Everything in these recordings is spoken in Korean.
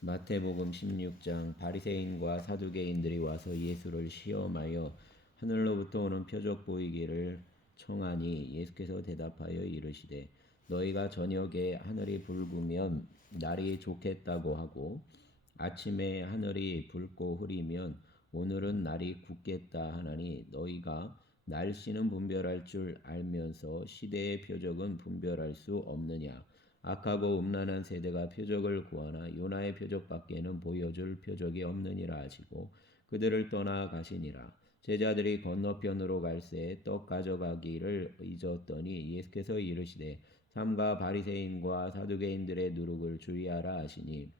마태복음 16장. 바리새인과 사두개인들이 와서 예수를 시험하여 하늘로부터 오는 표적 보이기를 청하니 예수께서 대답하여 이르시되 너희가 저녁에 하늘이 붉으면 날이 좋겠다고 하고 아침에 하늘이 붉고 흐리면 오늘은 날이 굳겠다 하나니 너희가 날씨는 분별할 줄 알면서 시대의 표적은 분별할 수 없느냐. 악하고 음란한 세대가 표적을 구하나 요나의 표적밖에는 보여줄 표적이 없느니라 하시고 그들을 떠나 가시니라. 제자들이 건너편으로 갈새 떡 가져가기를 잊었더니 예수께서 이르시되 삼가 바리새인과 사두개인들의 누룩을 주의하라 하시니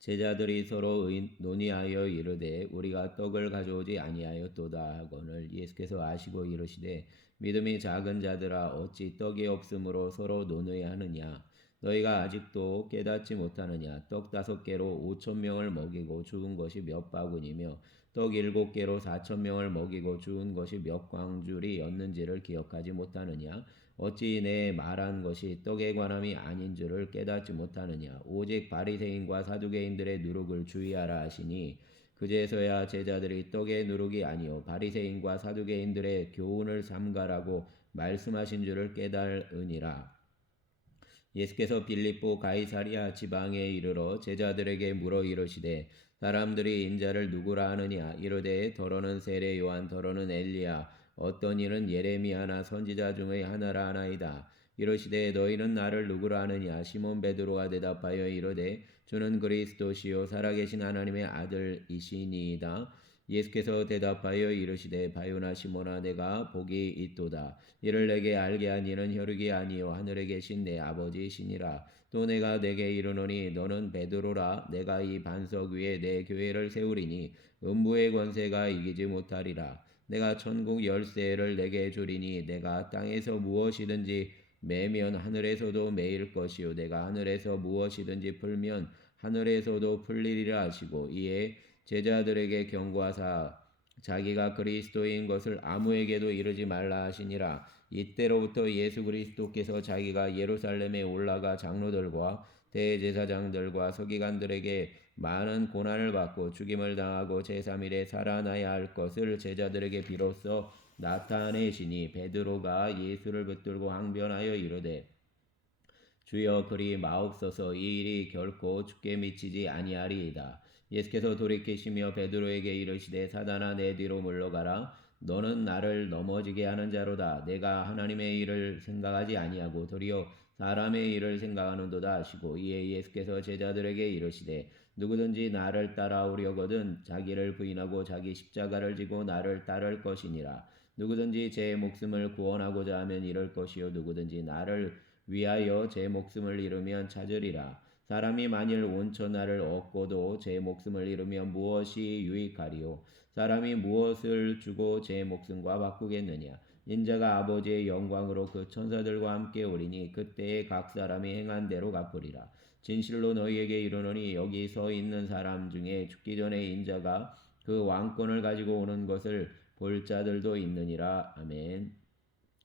제자들이 서로 논의하여 이르되 우리가 떡을 가져오지 아니하였도다 하거늘 예수께서 아시고 이르시되 믿음이 작은 자들아 어찌 떡이 없으므로 서로 논의하느냐. 너희가 아직도 깨닫지 못하느냐. 떡 5개로 5,000명을 먹이고 죽은 것이 몇 바구니며 떡 7개로 4,000명을 먹이고 죽은 것이 몇 광줄이었는지를 기억하지 못하느냐. 어찌 내 말한 것이 떡에 관함이 아닌 줄을 깨닫지 못하느냐. 오직 바리새인과 사두개인들의 누룩을 주의하라 하시니 그제서야 제자들이 떡의 누룩이 아니요 바리새인과 사두개인들의 교훈을 삼가라고 말씀하신 줄을 깨달으니라. 예수께서 빌립보 가이사랴 지방에 이르러 제자들에게 물어 이르시되 사람들이 인자를 누구라 하느냐. 이르되 더러는 세례 요한 더러는 엘리야 어떤 이는 예레미야나 선지자 중의 하나라 하나이다. 이르시되 너희는 나를 누구라 하느냐. 시몬 베드로가 대답하여 이르되 주는 그리스도시요 살아계신 하나님의 아들이시니이다. 예수께서 대답하여 이르시되 바요나 시몬아 내가 복이 있도다. 이를 내게 알게 한 이는 혈육이 아니요 하늘에 계신 내 아버지시니라. 또 내가 내게 이르노니 너는 베드로라. 내가 이 반석 위에 내 교회를 세우리니 음부의 권세가 이기지 못하리라. 내가 천국 열쇠를 내게 주리니 내가 땅에서 무엇이든지 매면 하늘에서도 매일 것이요 내가 하늘에서 무엇이든지 풀면 하늘에서도 풀리리라 하시고 이에 제자들에게 경고하사 자기가 그리스도인 것을 아무에게도 이르지 말라 하시니라. 이때로부터 예수 그리스도께서 자기가 예루살렘에 올라가 장로들과 대제사장들과 서기관들에게 많은 고난을 받고 죽임을 당하고 제3일에 살아나야 할 것을 제자들에게 비로소 나타내시니 베드로가 예수를 붙들고 항변하여 이르되 주여 그리 마옵소서. 이 일이 결코 주께 미치지 아니하리이다. 예수께서 돌이키시며 베드로에게 이르시되 사단아 내 뒤로 물러가라. 너는 나를 넘어지게 하는 자로다. 내가 하나님의 일을 생각하지 아니하고 도리어 사람의 일을 생각하는도다 하시고 이에 예수께서 제자들에게 이르시되 누구든지 나를 따라오려거든 자기를 부인하고 자기 십자가를 지고 나를 따를 것이니라. 누구든지 제 목숨을 구원하고자 하면 이럴 것이요 누구든지 나를 위하여 제 목숨을 잃으면 찾으리라. 사람이 만일 온 천하를 얻고도 제 목숨을 잃으면 무엇이 유익하리요? 사람이 무엇을 주고 제 목숨과 바꾸겠느냐? 인자가 아버지의 영광으로 그 천사들과 함께 오리니 그때에 각 사람이 행한 대로 갚으리라. 진실로 너희에게 이르노니 여기 서 있는 사람 중에 죽기 전에 인자가 그 왕권을 가지고 오는 것을 볼 자들도 있느니라. 아멘.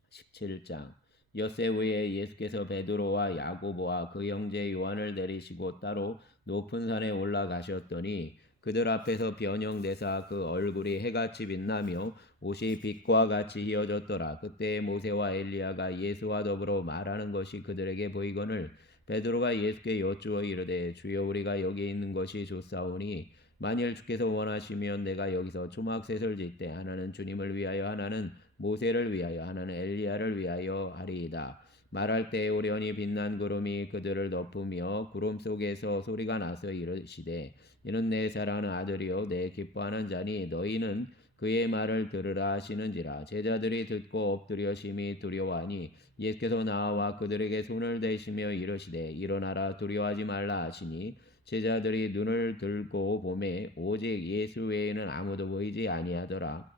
17장. 엿새 후에 예수께서 베드로와 야고보와 그 형제 요한을 내리시고 따로 높은 산에 올라가셨더니 그들 앞에서 변형되사 그 얼굴이 해같이 빛나며 옷이 빛과 같이 휘어졌더라. 그때 모세와 엘리야가 예수와 더불어 말하는 것이 그들에게 보이거늘 베드로가 예수께 여쭈어 이르되 주여 우리가 여기 있는 것이 좋사오니 만일 주께서 원하시면 내가 여기서 초막셋을 짓되 하나는 주님을 위하여 하나는 모세를 위하여 하나는 엘리야를 위하여 하리이다. 말할 때에 오련히 빛난 구름이 그들을 덮으며 구름 속에서 소리가 나서 이르시되 이는 내 사랑하는 아들이요 내 기뻐하는 자니 너희는 그의 말을 들으라 하시는지라. 제자들이 듣고 엎드려 심히 두려워하니 예수께서 나와 그들에게 손을 대시며 이르시되 일어나라 두려워하지 말라 하시니 제자들이 눈을 들고 보매 오직 예수 외에는 아무도 보이지 아니하더라.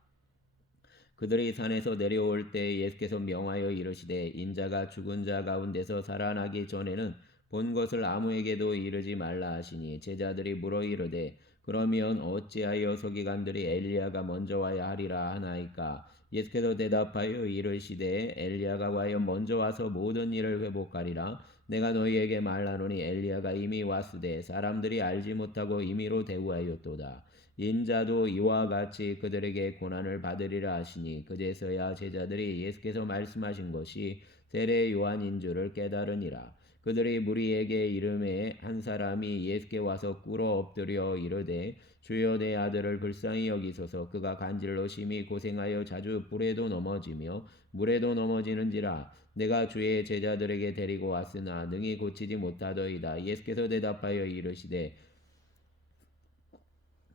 그들이 산에서 내려올 때 예수께서 명하여 이르시되 인자가 죽은 자 가운데서 살아나기 전에는 본 것을 아무에게도 이르지 말라 하시니 제자들이 물어 이르되 그러면 어찌하여 서기관들이 엘리야가 먼저 와야 하리라 하나이까. 예수께서 대답하여 이르시되 엘리야가 과연 먼저 와서 모든 일을 회복하리라. 내가 너희에게 말하노니 엘리야가 이미 왔으되 사람들이 알지 못하고 임의로 대우하였도다. 인자도 이와 같이 그들에게 고난을 받으리라 하시니 그제서야 제자들이 예수께서 말씀하신 것이 세례 요한인 줄을 깨달으니라. 그들이 무리에게 이름에 한 사람이 예수께 와서 꿇어 엎드려 이르되 주여 내 아들을 불쌍히 여기소서. 그가 간질로 심히 고생하여 자주 불에도 넘어지며 물에도 넘어지는지라. 내가 주의 제자들에게 데리고 왔으나 능히 고치지 못하더이다. 예수께서 대답하여 이르시되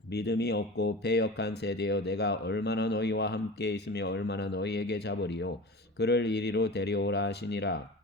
믿음이 없고 패역한 세대여, 내가 얼마나 너희와 함께 있으며 얼마나 너희에게 잡으리요. 그를 이리로 데려오라 하시니라.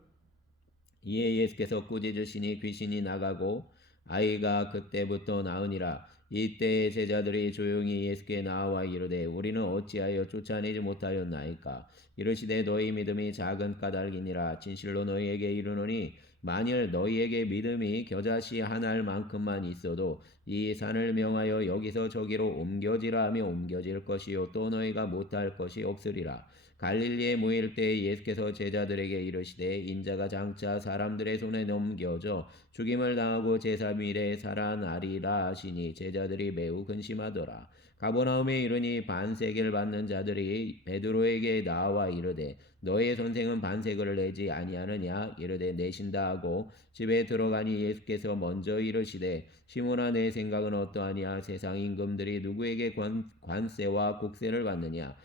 이에 예수께서 꾸짖으시니 귀신이 나가고 아이가 그때부터 나으니라. 이때에 제자들이 조용히 예수께 나와 이르되 우리는 어찌하여 쫓아내지 못하였나이까. 이르시되 너희 믿음이 작은 까닭이니라. 진실로 너희에게 이르노니 만일 너희에게 믿음이 겨자씨 한 알만큼만 있어도 이 산을 명하여 여기서 저기로 옮겨지라 하며 옮겨질 것이요 또 너희가 못할 것이 없으리라. 갈릴리에 모일 때 예수께서 제자들에게 이르시되 인자가 장차 사람들의 손에 넘겨져 죽임을 당하고 제3일에 살아나리라 하시니 제자들이 매우 근심하더라. 가버나움에 이르니 반세계를 받는 자들이 베드로에게 나와 이르되 너의 선생은 반세계를 내지 아니하느냐. 이르되 내신다 하고 집에 들어가니 예수께서 먼저 이르시되 시몬아 내 생각은 어떠하냐. 세상 임금들이 누구에게 관세와 국세를 받느냐.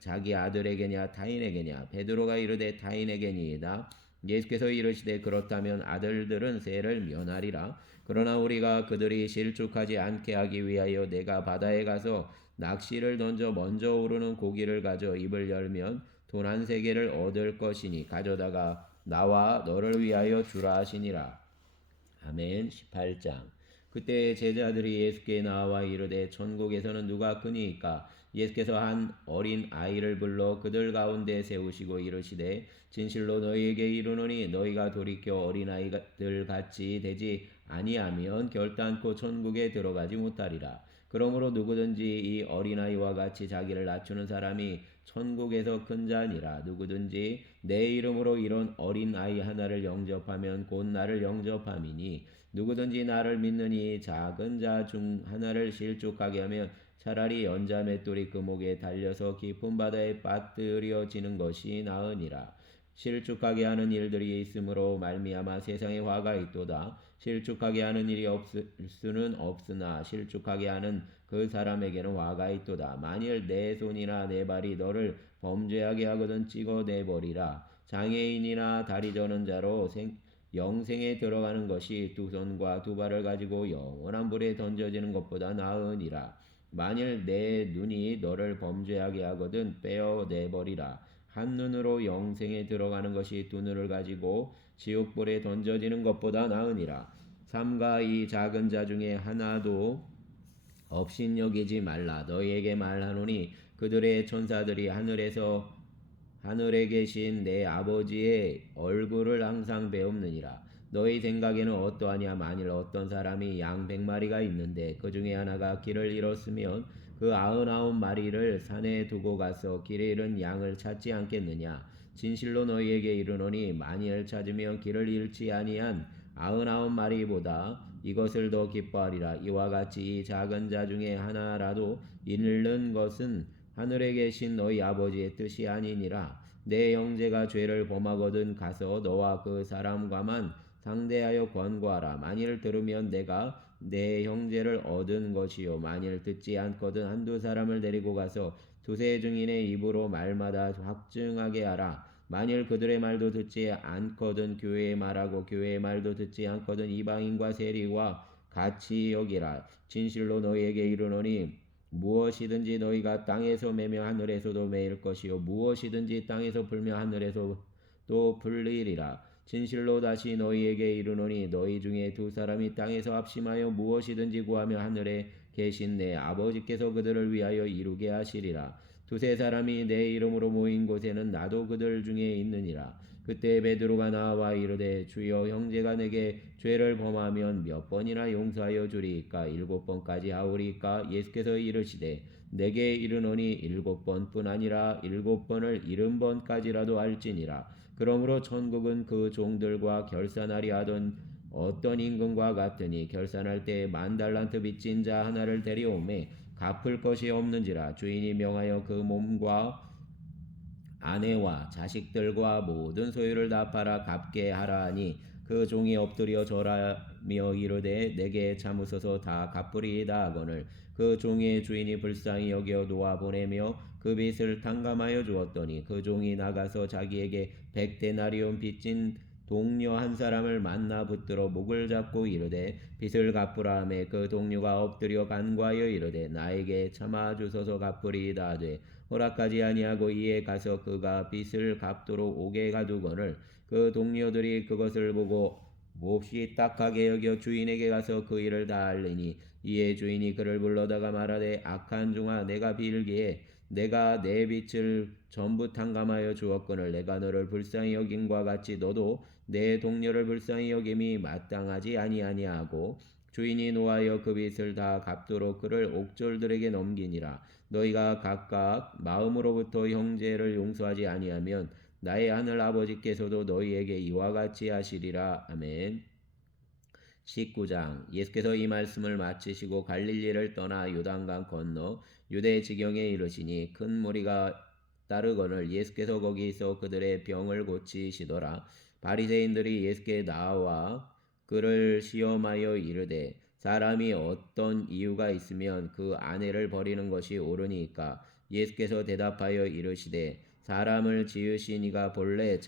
자기 아들에게냐 타인에게냐. 베드로가 이르되 타인에게니이다. 예수께서 이르시되 그렇다면 아들들은 세를 면하리라. 그러나 우리가 그들이 실족하지 않게 하기 위하여 내가 바다에 가서 낚시를 던져 먼저 오르는 고기를 가져 입을 열면 돈 한 세겔을 얻을 것이니 가져다가 나와 너를 위하여 주라 하시니라. 아멘. 18장. 그때 제자들이 예수께 나와 이르되 천국에서는 누가 크니이까. 예수께서 한 어린 아이를 불러 그들 가운데 세우시고 이르시되 진실로 너희에게 이르노니 너희가 돌이켜 어린아이들 같이 되지 아니하면 결단코 천국에 들어가지 못하리라. 그러므로 누구든지 이 어린아이와 같이 자기를 낮추는 사람이 천국에서 큰 자니라. 누구든지 내 이름으로 이런 어린아이 하나를 영접하면 곧 나를 영접함이니 누구든지 나를 믿는 이 작은 자 중 하나를 실족하게 하면 차라리 연자 맷돌이 그 목에 달려서 깊은 바다에 빠뜨려지는 것이 나으니라. 실족하게 하는 일들이 있으므로 말미암아 세상에 화가 있도다. 실족하게 하는 일이 없을 수는 없으나 실족하게 하는 그 사람에게는 화가 있도다. 만일 내 손이나 내 발이 너를 범죄하게 하거든 찍어내버리라. 장애인이나 다리 저는 자로 영생에 들어가는 것이 두 손과 두 발을 가지고 영원한 불에 던져지는 것보다 나으니라. 만일 내 눈이 너를 범죄하게 하거든 빼어내버리라. 한 눈으로 영생에 들어가는 것이 두 눈을 가지고 지옥불에 던져지는 것보다 나으니라. 삼가 이 작은 자 중에 하나도 업신여기지 말라. 너희에게 말하노니 그들의 천사들이 하늘에 계신 내 아버지의 얼굴을 항상 배웁느니라. 너희 생각에는 어떠하냐. 만일 어떤 사람이 양 100마리가 있는데 그 중에 하나가 길을 잃었으면 그 99마리를 산에 두고 가서 길에 잃은 양을 찾지 않겠느냐. 진실로 너희에게 이르노니 만일 찾으면 길을 잃지 아니한 99마리보다 이것을 더 기뻐하리라. 이와 같이 이 작은 자 중에 하나라도 잃는 것은 하늘에 계신 너희 아버지의 뜻이 아니니라. 내 형제가 죄를 범하거든 가서 너와 그 사람과만 상대하여 권고하라. 만일 들으면 내가 내 형제를 얻은 것이요 만일 듣지 않거든 한두 사람을 데리고 가서 두세 증인의 입으로 말마다 확증하게 하라. 만일 그들의 말도 듣지 않거든 교회의 말하고 교회의 말도 듣지 않거든 이방인과 세리와 같이 여기라. 진실로 너희에게 이르노니 무엇이든지 너희가 땅에서 매며 하늘에서도 매일 것이요 무엇이든지 땅에서 풀며 하늘에서 또 풀리리라. 진실로 다시 너희에게 이르노니 너희 중에 두 사람이 땅에서 합심하여 무엇이든지 구하며 하늘에 계신 내 아버지께서 그들을 위하여 이루게 하시리라. 두세 사람이 내 이름으로 모인 곳에는 나도 그들 중에 있느니라. 그때 베드로가 나와 이르되 주여 형제가 내게 죄를 범하면 몇 번이나 용서하여 주리이까. 7번까지 하오리이까. 예수께서 이르시되 내게 이르노니 7번뿐 아니라 7번을 70번까지라도 할지니라. 그러므로 천국은 그 종들과 결산하리 하던 어떤 임금과 같으니 결산할 때 10,000달란트 빚진 자 하나를 데려오매 갚을 것이 없는지라 주인이 명하여 그 몸과 아내와 자식들과 모든 소유를 다 팔아 갚게 하라 하니 그 종이 엎드려 절하며 이르되 내게 참으소서 다 갚으리이다 하거늘 그 종의 주인이 불쌍히 여겨 놓아 보내며 그 빚을 탕감하여 주었더니 그 종이 나가서 자기에게 100데나리온 빚진 동료 한 사람을 만나 붙들어 목을 잡고 이르되 빚을 갚으라 하매 그 동료가 엎드려 간구하여 이르되 나에게 참아 주소서 갚으리이다 하되 허락하지 아니하고 이에 가서 그가 빚을 갚도록 오게 가두거늘 그 동료들이 그것을 보고 몹시 딱하게 여겨 주인에게 가서 그 일을 다 알리니 이에 주인이 그를 불러다가 말하되 악한 종아 내가 빌기에 내가 내 빚을 전부 탕감하여 주었거늘 내가 너를 불쌍히 여김과 같이 너도 내 동료를 불쌍히 여김이 마땅하지 아니하냐고 주인이 노하여 그 빚을 다 갚도록 그를 옥졸들에게 넘기니라 너희가 각각 마음으로부터 형제를 용서하지 아니하면 나의 하늘 아버지께서도 너희에게 이와 같이 하시리라. 아멘. 19장 예수께서 이 말씀을 마치시고 갈릴리를 떠나 요단강 건너 유대 지경에 이르시니 큰 무리가 따르거늘 예수께서 거기서 그들의 병을 고치시더라. 바리새인들이 예수께 나와 그를 시험하여 이르되 사람이 어떤 이유가 있으면 그 아내를 버리는 것이 옳으니까 예수께서 대답하여 이르시되 사람을 지으신 이가 본래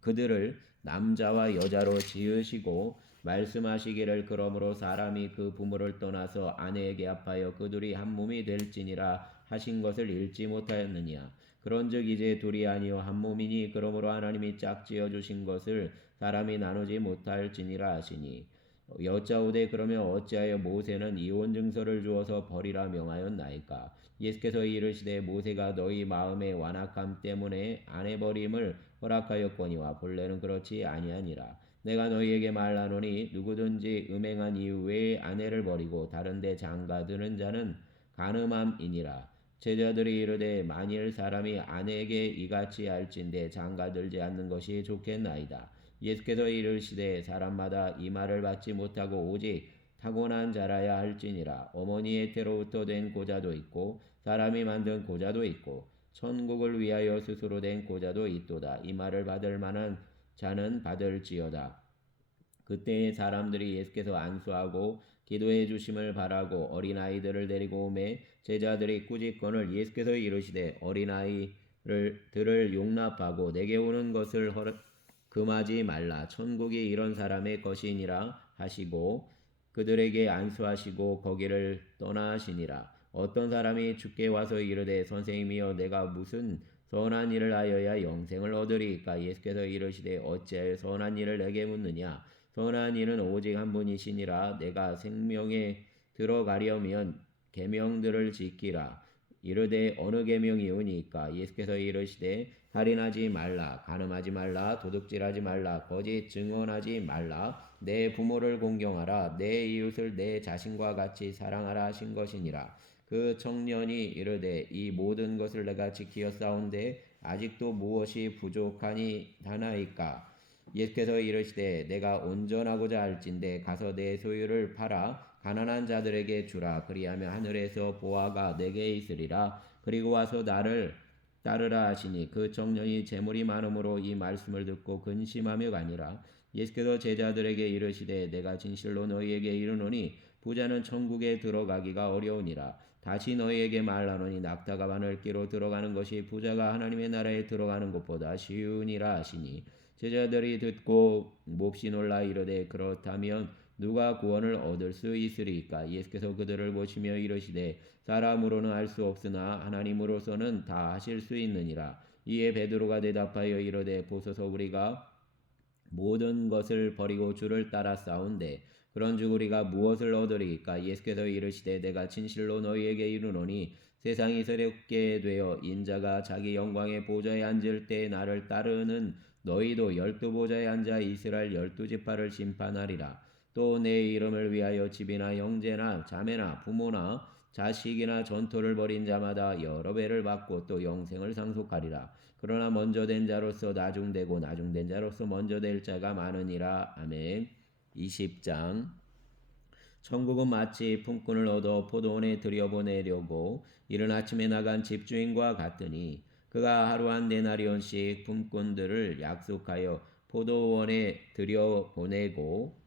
그들을 남자와 여자로 지으시고 말씀하시기를 그러므로 사람이 그 부모를 떠나서 아내에게 합하여 그들이 한 몸이 될지니라 하신 것을 읽지 못하였느냐. 그런즉 이제 둘이 아니요 한 몸이니 그러므로 하나님이 짝지어 주신 것을 사람이 나누지 못할지니라 하시니 여짜오되 그러면 어찌하여 모세는 이혼 증서를 주어서 버리라 명하였나이까. 예수께서 이르시되 모세가 너희 마음의 완악함 때문에 아내 버림을 허락하였거니와 본래는 그렇지 아니하니라. 내가 너희에게 말하노니 누구든지 음행한 이후에 아내를 버리고 다른 데 장가드는 자는 간음함이니라. 제자들이 이르되 만일 사람이 아내에게 이같이 할진대 장가들지 않는 것이 좋겠나이다. 예수께서 이르시되 사람마다 이 말을 받지 못하고 오직 타고난 자라야 할지니라. 어머니의 태로부터 된 고자도 있고 사람이 만든 고자도 있고 천국을 위하여 스스로 된 고자도 있도다. 이 말을 받을 만한 자는 받을지어다. 그때에 사람들이 예수께서 안수하고 기도해 주심을 바라고 어린아이들을 데리고 오매 제자들이 꾸짖거늘 예수께서 이르시되 어린아이들을 용납하고 내게 오는 것을 금하지 말라. 천국이 이런 사람의 것이니라 하시고 그들에게 안수하시고 거기를 떠나시니라. 어떤 사람이 주께 와서 이르되 선생님이여 내가 무슨 선한 일을 하여야 영생을 얻으리이까. 예수께서 이르시되 어찌하여 선한 일을 내게 묻느냐. 선한 일은 오직 한 분이시니라. 내가 생명에 들어가려면 계명들을 지키라. 이르되 어느 계명이오니까. 예수께서 이르시되 살인하지 말라, 간음하지 말라, 도둑질하지 말라, 거짓 증언하지 말라, 내 부모를 공경하라, 내 이웃을 내 자신과 같이 사랑하라 하신 것이니라. 그 청년이 이르되 이 모든 것을 내가 지키었사온데 아직도 무엇이 부족하니 하나이까. 예수께서 이르시되 내가 온전하고자 할진대 가서 내 소유를 팔아 가난한 자들에게 주라. 그리하면 하늘에서 보화가 내게 있으리라. 그리고 와서 나를 따르라 하시니 그 청년이 재물이 많음으로 이 말씀을 듣고 근심하며 가니라. 예수께서 제자들에게 이르시되 내가 진실로 너희에게 이르노니 부자는 천국에 들어가기가 어려우니라. 다시 너희에게 말하노니 낙타가 바늘기로 들어가는 것이 부자가 하나님의 나라에 들어가는 것보다 쉬우니라 하시니 제자들이 듣고 몹시 놀라 이르되 그렇다면 누가 구원을 얻을 수 있으리까. 예수께서 그들을 보시며 이르시되 사람으로는 할 수 없으나 하나님으로서는 다 하실 수 있느니라. 이에 베드로가 대답하여 이르되 보소서 우리가 모든 것을 버리고 주를 따라 싸운데 그런즉 우리가 무엇을 얻으리까. 예수께서 이르시되 내가 진실로 너희에게 이르노니 세상이 새롭게 되어 인자가 자기 영광의 보좌에 앉을 때 나를 따르는 너희도 12보좌에 앉아 이스라엘 12지파를 심판하리라. 또 내 이름을 위하여 집이나 형제나 자매나 부모나 자식이나 전토를 벌인 자마다 여러 배를 받고 또 영생을 상속하리라. 그러나 먼저 된 자로서 나중되고 나중된 자로서 먼저 될 자가 많으니라. 아멘. 20장. 천국은 마치 품꾼을 얻어 포도원에 들여보내려고 이른 아침에 나간 집주인과 같으니 그가 하루 한 데나리온씩 품꾼들을 약속하여 포도원에 들여보내고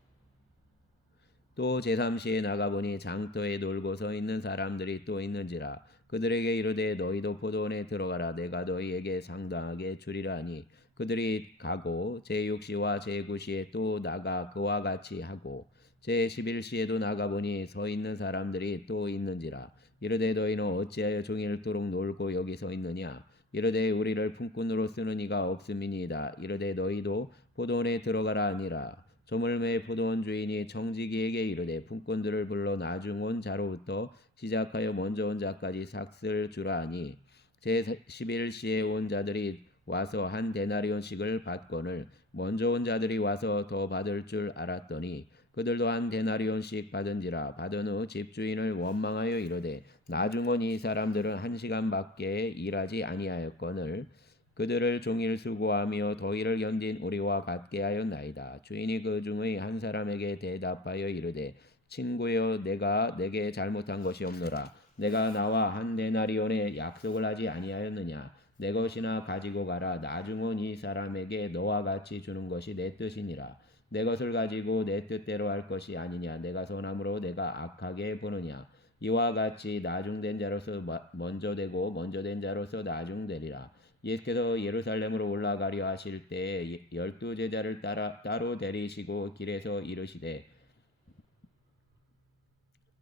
또 제3시에 나가보니 장터에 놀고 서 있는 사람들이 또 있는지라. 그들에게 이르되 너희도 포도원에 들어가라. 내가 너희에게 상당하게 주리라 하니 그들이 가고 제6시와 제9시에 또 나가 그와 같이 하고 제11시에도 나가보니 서 있는 사람들이 또 있는지라. 이르되 너희는 어찌하여 종일토록 놀고 여기 서 있느냐. 이르되 우리를 품꾼으로 쓰는 이가 없음이니이다. 이르되 너희도 포도원에 들어가라 하니라. 저물매 포도원 주인이 청지기에게 이르되 품꾼들을 불러 나중 온 자로부터 시작하여 먼저 온 자까지 삭슬 주라 하니 제11시에 온 자들이 와서 한 데나리온씩을 받거늘 먼저 온 자들이 와서 더 받을 줄 알았더니 그들도 한 데나리온씩 받은지라. 받은 후 집주인을 원망하여 이르되 나중 온 이 사람들은 1시간밖에 일하지 아니하였거늘 그들을 종일 수고하며 더위를 견딘 우리와 같게 하였나이다. 주인이 그 중의 한 사람에게 대답하여 이르되 친구여 내가 내게 잘못한 것이 없노라. 내가 나와 한 데나리온의 약속을 하지 아니하였느냐. 내 것이나 가지고 가라. 나중 온 이 사람에게 너와 같이 주는 것이 내 뜻이니라. 내 것을 가지고 내 뜻대로 할 것이 아니냐. 내가 선함으로 내가 악하게 보느냐. 이와 같이 나중된 자로서 먼저 되고 먼저 된 자로서 나중되리라. 예수께서 예루살렘으로 올라가려 하실 때에 12 제자를 따로 데리시고 길에서 이르시되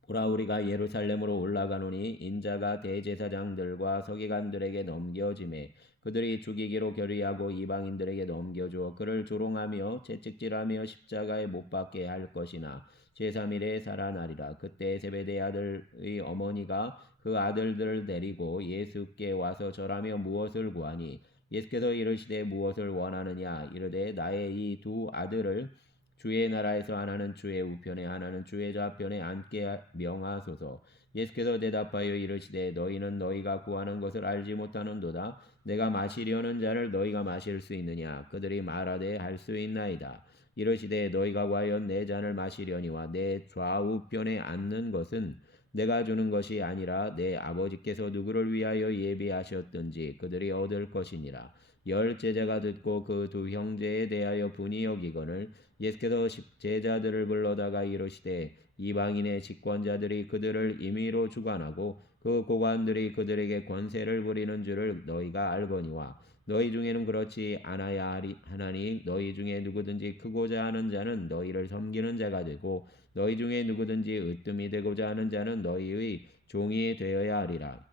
보라 우리가 예루살렘으로 올라가노니 인자가 대제사장들과 서기관들에게 넘겨지매 그들이 죽이기로 결의하고 이방인들에게 넘겨주어 그를 조롱하며 채찍질하며 십자가에 못 박게 할 것이나 제3일에 살아나리라. 그때 세베대 아들의 어머니가 그 아들들을 데리고 예수께 와서 절하며 무엇을 구하니 예수께서 이르시되 무엇을 원하느냐. 이르되 나의 이 두 아들을 주의 나라에서 하나는 주의 우편에 하나는 주의 좌편에 앉게 명하소서. 예수께서 대답하여 이르시되 너희는 너희가 구하는 것을 알지 못하는도다. 내가 마시려는 잔을 너희가 마실 수 있느냐. 그들이 말하되 할 수 있나이다. 이르시되 너희가 과연 내 잔을 마시려니와 내 좌우편에 앉는 것은 내가 주는 것이 아니라 내 아버지께서 누구를 위하여 예비하셨든지 그들이 얻을 것이니라. 10 제자가 듣고 그 두 형제에 대하여 분이 여기거늘 예수께서 제자들을 불러다가 이르시되 이방인의 집권자들이 그들을 임의로 주관하고 그 고관들이 그들에게 권세를 부리는 줄을 너희가 알거니와 너희 중에는 그렇지 않아야 하나니 너희 중에 누구든지 크고자 하는 자는 너희를 섬기는 자가 되고 너희 중에 누구든지 으뜸이 되고자 하는 자는 너희의 종이 되어야 하리라.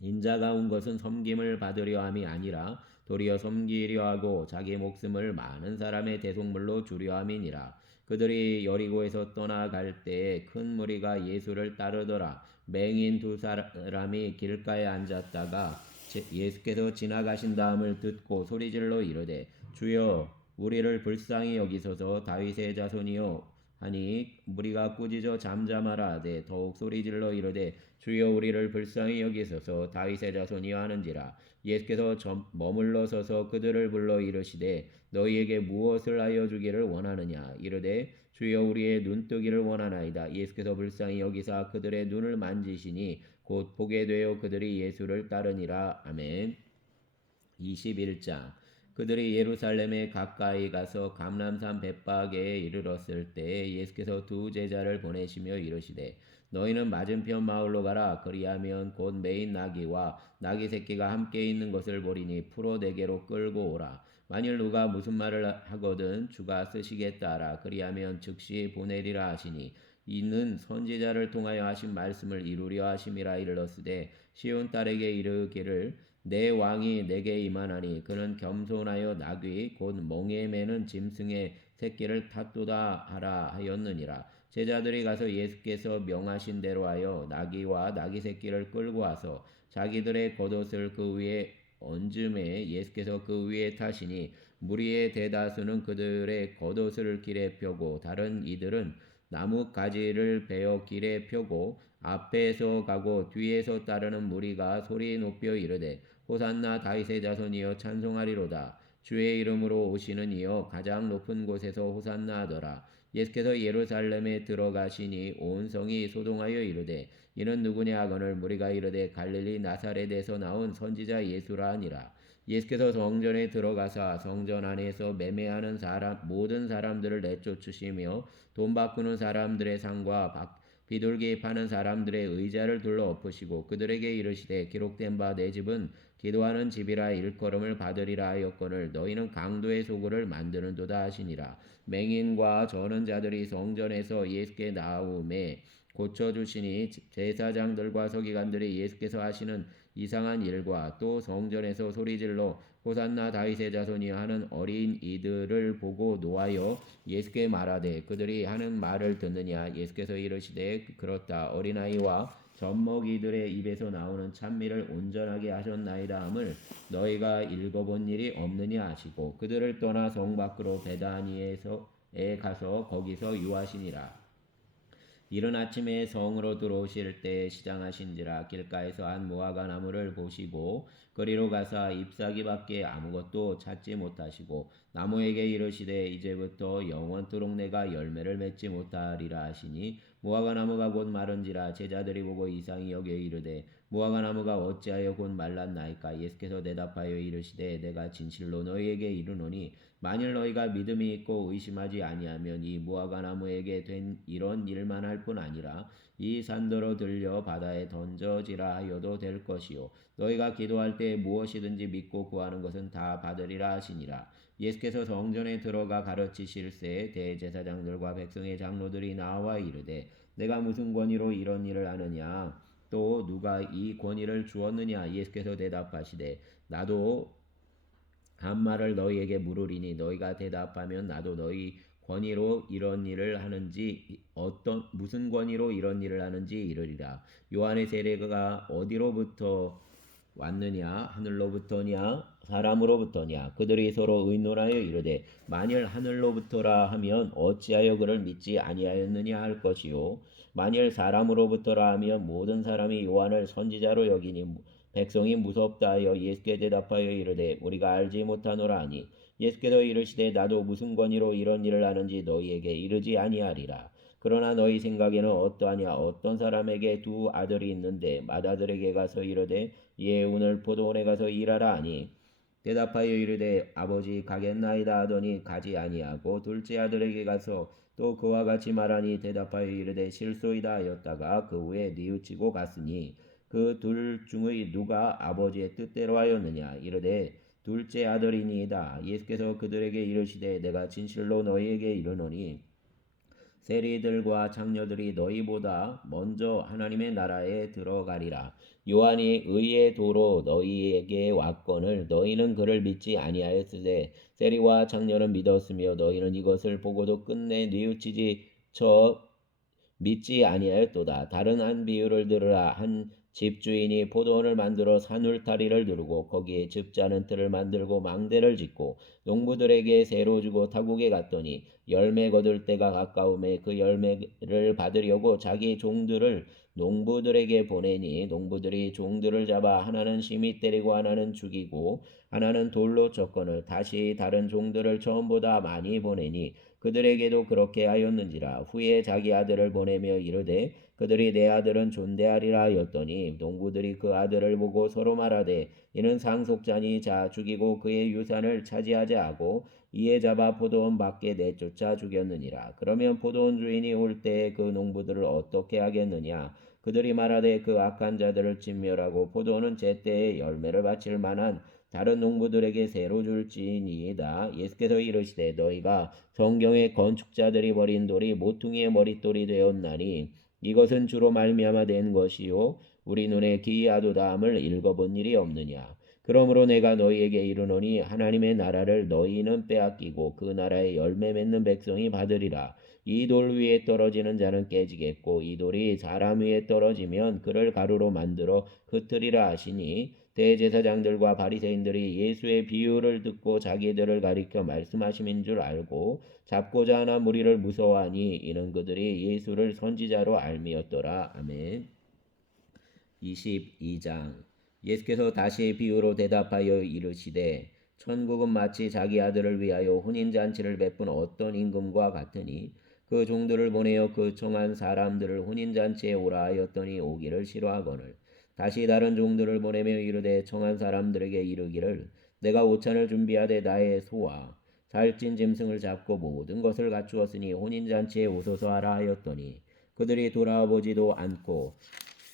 인자가 온 것은 섬김을 받으려 함이 아니라 도리어 섬기려 하고 자기 목숨을 많은 사람의 대속물로 주려 함이니라. 그들이 여리고에서 떠나갈 때에 큰 무리가 예수를 따르더라. 맹인 두 사람이 길가에 앉았다가 예수께서 지나가신 다음을 듣고 소리질러 이르되 주여 우리를 불쌍히 여기소서. 다윗의 자손이여 하니 무리가 꾸짖어 잠잠하라 하되 더욱 소리질러 이르되 주여 우리를 불쌍히 여기소서. 다윗의 자손이여 하는지라. 예수께서 머물러 서서 그들을 불러 이르시되 너희에게 무엇을 하여 주기를 원하느냐. 이르되 주여 우리의 눈뜨기를 원하나이다. 예수께서 불쌍히 여기사 그들의 눈을 만지시니 곧 보게 되어 그들이 예수를 따르니라. 아멘. 21장. 그들이 예루살렘에 가까이 가서 감람산 벳바게에 이르렀을 때에 예수께서 두 제자를 보내시며 이르시되 너희는 맞은편 마을로 가라. 그리하면 곧 매인 나귀와 나귀 새끼가 함께 있는 것을 보리니 풀어 내게로 끌고 오라. 만일 누가 무슨 말을 하거든 주가 쓰시겠다 하라. 그리하면 즉시 보내리라 하시니 이는 선지자를 통하여 하신 말씀을 이루려 하심이라. 일렀으되 시온 딸에게 이르기를 내 왕이 내게 임하나니 그는 겸손하여 나귀 곧 멍에 매는 짐승의 새끼를 탔도다 하라 하였느니라. 제자들이 가서 예수께서 명하신 대로 하여 나귀와 나귀 새끼를 끌고 와서 자기들의 겉옷을 그 위에 얹음에 예수께서 그 위에 타시니 무리의 대다수는 그들의 겉옷을 길에 펴고 다른 이들은 나무 가지를 베어 길에 펴고 앞에서 가고 뒤에서 따르는 무리가 소리 높여 이르되 호산나 다윗의 자손이여 찬송하리로다. 주의 이름으로 오시는 이여 가장 높은 곳에서 호산나 하더라. 예수께서 예루살렘에 들어가시니 온 성이 소동하여 이르되 이는 누구냐 하거늘 무리가 이르되 갈릴리 나사렛에서 나온 선지자 예수라 하니라. 예수께서 성전에 들어가사 성전 안에서 매매하는 모든 사람들을 내쫓으시며 돈 바꾸는 사람들의 상과 비둘기 파는 사람들의 의자를 둘러 엎으시고 그들에게 이르시되 기록된 바 내 집은 기도하는 집이라 일컬음을 받으리라 하였거늘 너희는 강도의 소굴을 만드는도다 하시니라. 맹인과 저는 자들이 성전에서 예수께 나아오매 고쳐주시니 제사장들과 서기관들이 예수께서 하시는 이상한 일과 또 성전에서 소리질러 호산나 다윗의 자손이 하는 어린 이들을 보고 노하여 예수께 말하되 그들이 하는 말을 듣느냐. 예수께서 이르시되 그렇다. 어린아이와 젖먹이들의 입에서 나오는 찬미를 온전하게 하셨나이다 함을 너희가 읽어본 일이 없느냐 하시고 그들을 떠나 성 밖으로 베다니에 가서 거기서 유하시니라. 이른 아침에 성으로 들어오실 때 시장하신지라. 길가에서 한 무화과 나무를 보시고 거리로 가사 잎사귀밖에 아무것도 찾지 못하시고 나무에게 이르시되 이제부터 영원토록 내가 열매를 맺지 못하리라 하시니 무화과 나무가 곧 마른지라. 제자들이 보고 이상히 여겨 이르되 무화과 나무가 어찌하여 곧 말랐나이까. 예수께서 대답하여 이르시되 내가 진실로 너희에게 이르노니 만일 너희가 믿음이 있고 의심하지 아니하면 이 무화과 나무에게 된 이런 일만 할 뿐 아니라 이 산더러 들려 바다에 던져지라 하여도 될 것이요 너희가 기도할 때 무엇이든지 믿고 구하는 것은 다 받으리라 하시니라. 예수께서 성전에 들어가 가르치실새 대제사장들과 백성의 장로들이 나와 이르되 내가 무슨 권위로 이런 일을 하느냐 또 누가 이 권위를 주었느냐. 예수께서 대답하시되 나도 한 말을 너희에게 물으리니 너희가 대답하면 나도 너희 권위로 이런 일을 하는지 무슨 권위로 이런 일을 하는지 이르리라. 요한의 세례가 어디로부터 왔느냐 하늘로부터냐 사람으로부터냐. 그들이 서로 의논하여 이르되 만일 하늘로부터라 하면 어찌하여 그를 믿지 아니하였느냐 할 것이요 만일 사람으로부터라 하면 모든 사람이 요한을 선지자로 여기니 백성이 무섭다 하여 예수께 대답하여 이르되 우리가 알지 못하노라 하니 예수께서 이르시되 나도 무슨 권위로 이런 일을 하는지 너희에게 이르지 아니하리라. 그러나 너희 생각에는 어떠하냐. 어떤 사람에게 두 아들이 있는데 맏아들에게 가서 이르되 오늘 포도원에 가서 일하라 하니 대답하여 이르되 아버지 가겠나이다 하더니 가지 아니하고 둘째 아들에게 가서 또 그와 같이 말하니 대답하여 이르되 실소이다 하였다가 그 후에 뉘우치고 갔으니 그 둘 중의 누가 아버지의 뜻대로 하였느냐. 이르되 둘째 아들이니이다. 예수께서 그들에게 이르시되 내가 진실로 너희에게 이르노니 세리들과 장녀들이 너희보다 먼저 하나님의 나라에 들어가리라. 요한이 의의 도로 너희에게 왔거늘 너희는 그를 믿지 아니하였으되 세리와 장녀는 믿었으며 너희는 이것을 보고도 끝내 뉘우치지 믿지 아니하였도다. 다른 한 비유를 들으라. 한 집주인이 포도원을 만들어 산울타리를 두르고 거기에 즙자는 틀을 만들고 망대를 짓고 농부들에게 새로 주고 타국에 갔더니 열매 거둘 때가 가까움에 그 열매를 받으려고 자기 종들을 농부들에게 보내니 농부들이 종들을 잡아 하나는 심히 때리고 하나는 죽이고 하나는 돌로 쳤거늘 다시 다른 종들을 처음보다 많이 보내니 그들에게도 그렇게 하였는지라. 후에 자기 아들을 보내며 이르되 그들이 내 아들은 존대하리라 하였더니 농부들이 그 아들을 보고 서로 말하되 이는 상속자니 자 죽이고 그의 유산을 차지하자 하고 이에 잡아 포도원 밖에 내쫓아 죽였느니라. 그러면 포도원 주인이 올 때에 그 농부들을 어떻게 하겠느냐. 그들이 말하되 그 악한 자들을 진멸하고 포도원은 제때에 열매를 바칠 만한 다른 농부들에게 새로 줄지니이다. 예수께서 이르시되 너희가 성경의 건축자들이 버린 돌이 모퉁이의 머릿돌이 되었나니 이것은 주로 말미암아 된 것이요 우리 눈에 기이하도다 함을 읽어본 일이 없느냐. 그러므로 내가 너희에게 이르노니 하나님의 나라를 너희는 빼앗기고 그 나라의 열매 맺는 백성이 받으리라. 이 돌 위에 떨어지는 자는 깨지겠고 이 돌이 사람 위에 떨어지면 그를 가루로 만들어 흩으리라 하시니 대제사장들과 바리새인들이 예수의 비유를 듣고 자기들을 가리켜 말씀하심인 줄 알고 잡고자 하나 무리를 무서워하니 이는 그들이 예수를 선지자로 알미었더라. 아멘. 22장. 예수께서 다시 비유로 대답하여 이르시되 천국은 마치 자기 아들을 위하여 혼인잔치를 베푼 어떤 임금과 같으니 그 종들을 보내어 그 청한 사람들을 혼인잔치에 오라 하였더니 오기를 싫어하거늘 다시 다른 종들을 보내며 이르되 청한 사람들에게 이르기를 내가 오찬을 준비하되 나의 소와 살찐 짐승을 잡고 모든 것을 갖추었으니 혼인잔치에 오소서 하라 하였더니 그들이 돌아와 보지도 않고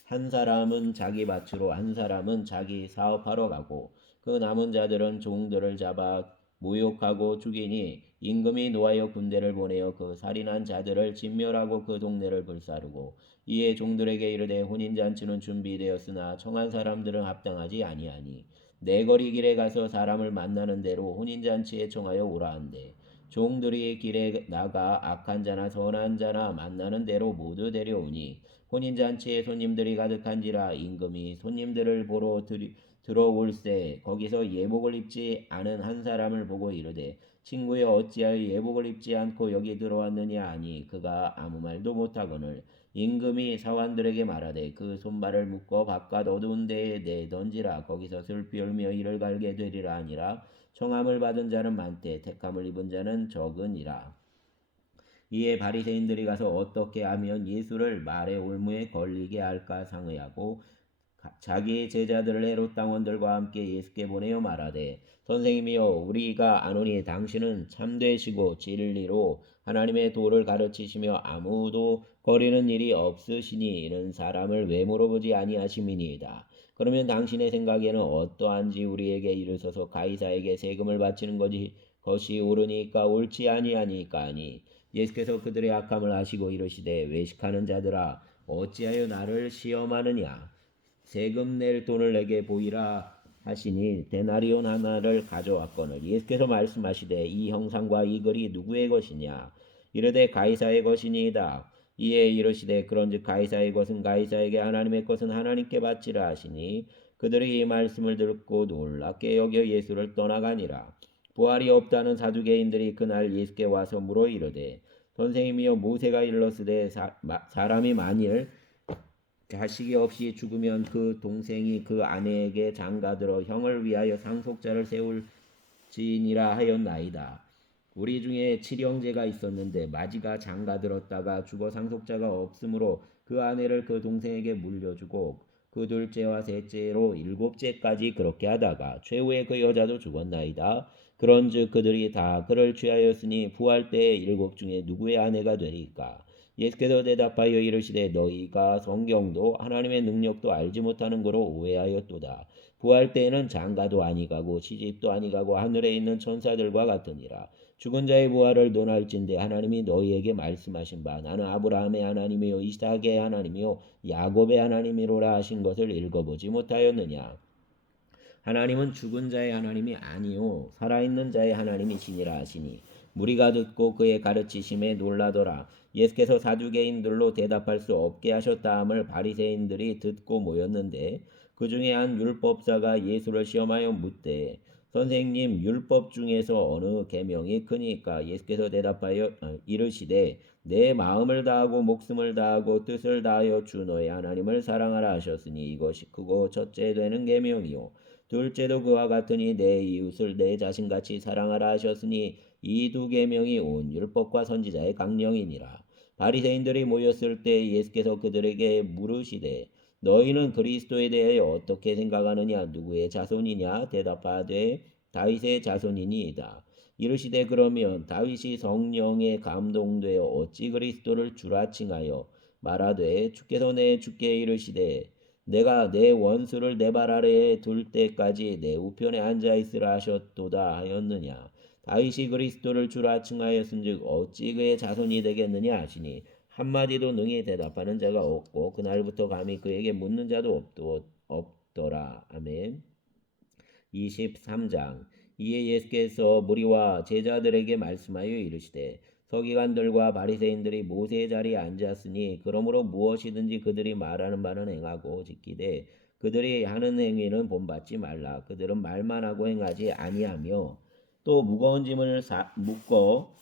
한 사람은 자기 밭으로 한 사람은 자기 사업하러 가고 그 남은 자들은 종들을 잡아 모욕하고 죽이니 임금이 노하여 군대를 보내어 그 살인한 자들을 진멸하고 그 동네를 불사르고 이에 종들에게 이르되 혼인잔치는 준비되었으나 청한 사람들은 합당하지 아니하니 내거리 길에 가서 사람을 만나는 대로 혼인잔치에 청하여 오라 한대 종들이 길에 나가 악한 자나 선한 자나 만나는 대로 모두 데려오니 혼인잔치에 손님들이 가득한지라 임금이 손님들을 보러 들어올세 거기서 예복을 입지 않은 한 사람을 보고 이르되 친구여 어찌하여 예복을 입지 않고 여기 들어왔느냐 하니 그가 아무 말도 못하거늘 임금이 사관들에게 말하되 그 손발을 묶어 바깥 어두운 데에 내던지라 거기서 슬피 울며 이를 갈게 되리라 하니라 청함을 받은 자는 많되 택함을 입은 자는 적으니라. 이에 바리새인들이 가서 어떻게 하면 예수를 말의 올무에 걸리게 할까 상의하고 자기 제자들을 헤롯 당원들과 함께 예수께 보내어 말하되 선생님이여 우리가 아노니 당신은 참되시고 진리로 하나님의 도를 가르치시며 아무도 거리는 일이 없으시니 이는 사람을 외모로 보지 아니하심이니이다. 그러면 당신의 생각에는 어떠한지 우리에게 이르소서 가이사에게 세금을 바치는 것이 옳으니까 옳지 아니하니까 하니 예수께서 그들의 악함을 아시고 이르시되 외식하는 자들아 어찌하여 나를 시험하느냐 세금 낼 돈을 내게 보이라 하시니 데나리온 하나를 가져왔거늘 예수께서 말씀하시되 이 형상과 이 글이 누구의 것이냐 이르되 가이사의 것이니이다. 이에 이르시되 그런즉 가이사의 것은 가이사에게 하나님의 것은 하나님께 바치라 하시니 그들이 이 말씀을 듣고 놀랍게 여겨 예수를 떠나가니라. 부활이 없다는 사두개인들이 그날 예수께 와서 물어 이르되 선생님이여 모세가 일렀으되 사람이 만일 자식이 없이 죽으면 그 동생이 그 아내에게 장가들어 형을 위하여 상속자를 세울지니라 하였나이다. 우리 중에 칠형제가 있었는데 마지가 장가들었다가 죽어 상속자가 없으므로 그 아내를 그 동생에게 물려주고 그 둘째와 셋째로 일곱째까지 그렇게 하다가 최후에 그 여자도 죽었나이다. 그런즉 그들이 다 그를 취하였으니 부활 때에 일곱 중에 누구의 아내가 되리까? 예수께서 대답하여 이르시되 너희가 성경도 하나님의 능력도 알지 못하는 거로 오해하였도다. 부활 때에는 장가도 아니가고 시집도 아니가고 하늘에 있는 천사들과 같으니라. 죽은 자의 부활을 논할진대 하나님이 너희에게 말씀하신 바 나는 아브라함의 하나님이요 이삭의 하나님이요 야곱의 하나님이로라 하신 것을 읽어보지 못하였느냐. 하나님은 죽은 자의 하나님이 아니요 살아있는 자의 하나님이시니라 하시니 무리가 듣고 그의 가르치심에 놀라더라. 예수께서 사두개인들로 대답할 수 없게 하셨다 함을 바리새인들이 듣고 모였는데 그 중에 한 율법사가 예수를 시험하여 묻되 선생님 율법 중에서 어느 계명이 크니까? 예수께서 대답하여 이르시되 내 마음을 다하고 목숨을 다하고 뜻을 다하여 주 너의 하나님을 사랑하라 하셨으니 이것이 크고 첫째 되는 계명이요 둘째도 그와 같으니 내 이웃을 내 자신같이 사랑하라 하셨으니 이 두 계명이 온 율법과 선지자의 강령이니라. 바리새인들이 모였을 때 예수께서 그들에게 물으시되 너희는 그리스도에 대하여 어떻게 생각하느냐 누구의 자손이냐 대답하되 다윗의 자손이니이다. 이르시되 그러면 다윗이 성령에 감동되어 어찌 그리스도를 주라 칭하여 말하되 주께서 내 주께 이르시되 내가 내 원수를 내 발 아래에 둘 때까지 내 우편에 앉아 있으라 하셨도다 하였느냐. 다윗이 그리스도를 주라 칭하였은즉 어찌 그의 자손이 되겠느냐 하시니 한마디도 능히 대답하는 자가 없고 그날부터 감히 그에게 묻는 자도 없더라. 아멘. 23장. 이에 예수께서 무리와 제자들에게 말씀하여 이르시되 서기관들과 바리새인들이 모세의 자리에 앉았으니 그러므로 무엇이든지 그들이 말하는 바는 행하고 지키되 그들이 하는 행위는 본받지 말라. 그들은 말만 하고 행하지 아니하며 또 무거운 짐을 묶어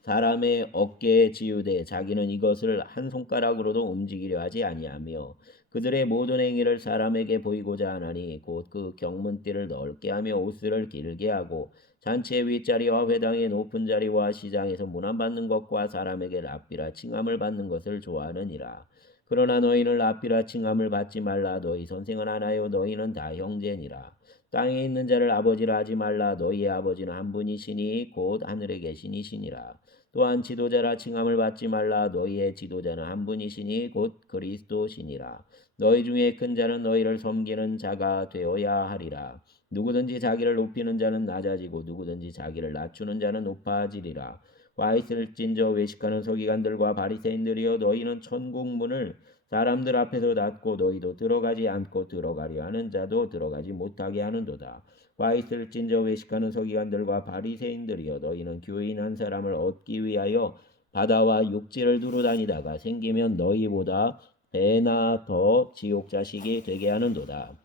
사람의 어깨에 지우되 자기는 이것을 한 손가락으로도 움직이려 하지 아니하며 그들의 모든 행위를 사람에게 보이고자 하나니 곧 그 경문띠를 넓게 하며 옷을 길게 하고 잔치의 윗자리와 회당의 높은 자리와 시장에서 문안받는 것과 사람에게 랍비라 칭함을 받는 것을 좋아하느니라. 그러나 너희는 랍비라 칭함을 받지 말라. 너희 선생은 하나요 너희는 다 형제니라. 땅에 있는 자를 아버지라 하지 말라. 너희의 아버지는 한 분이시니 곧 하늘에 계시니시니라. 또한 지도자라 칭함을 받지 말라. 너희의 지도자는 한 분이시니 곧 그리스도시니라. 너희 중에 큰 자는 너희를 섬기는 자가 되어야 하리라. 누구든지 자기를 높이는 자는 낮아지고 누구든지 자기를 낮추는 자는 높아지리라. 와 있을진저 외식하는 서기관들과 바리새인들이여 너희는 천국 문을 사람들 앞에서 닫고 너희도 들어가지 않고 들어가려 하는 자도 들어가지 못하게 하는도다. 와 있을진저 외식하는 서기관들과 바리새인들이여 너희는 교인 한 사람을 얻기 위하여 바다와 육지를 두루 다니다가 생기면 너희보다 배나 더 지옥 자식이 되게 하는도다.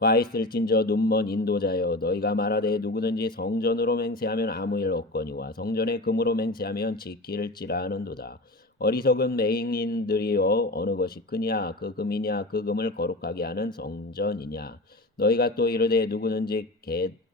와 있을진저 눈먼 인도자여 너희가 말하되 누구든지 성전으로 맹세하면 아무 일 없거니와 성전의 금으로 맹세하면 지킬지라 하는도다. 어리석은 맹인들이여 어느 것이 크냐 그 금이냐 그 금을 거룩하게 하는 성전이냐. 너희가 또 이르되 누구든지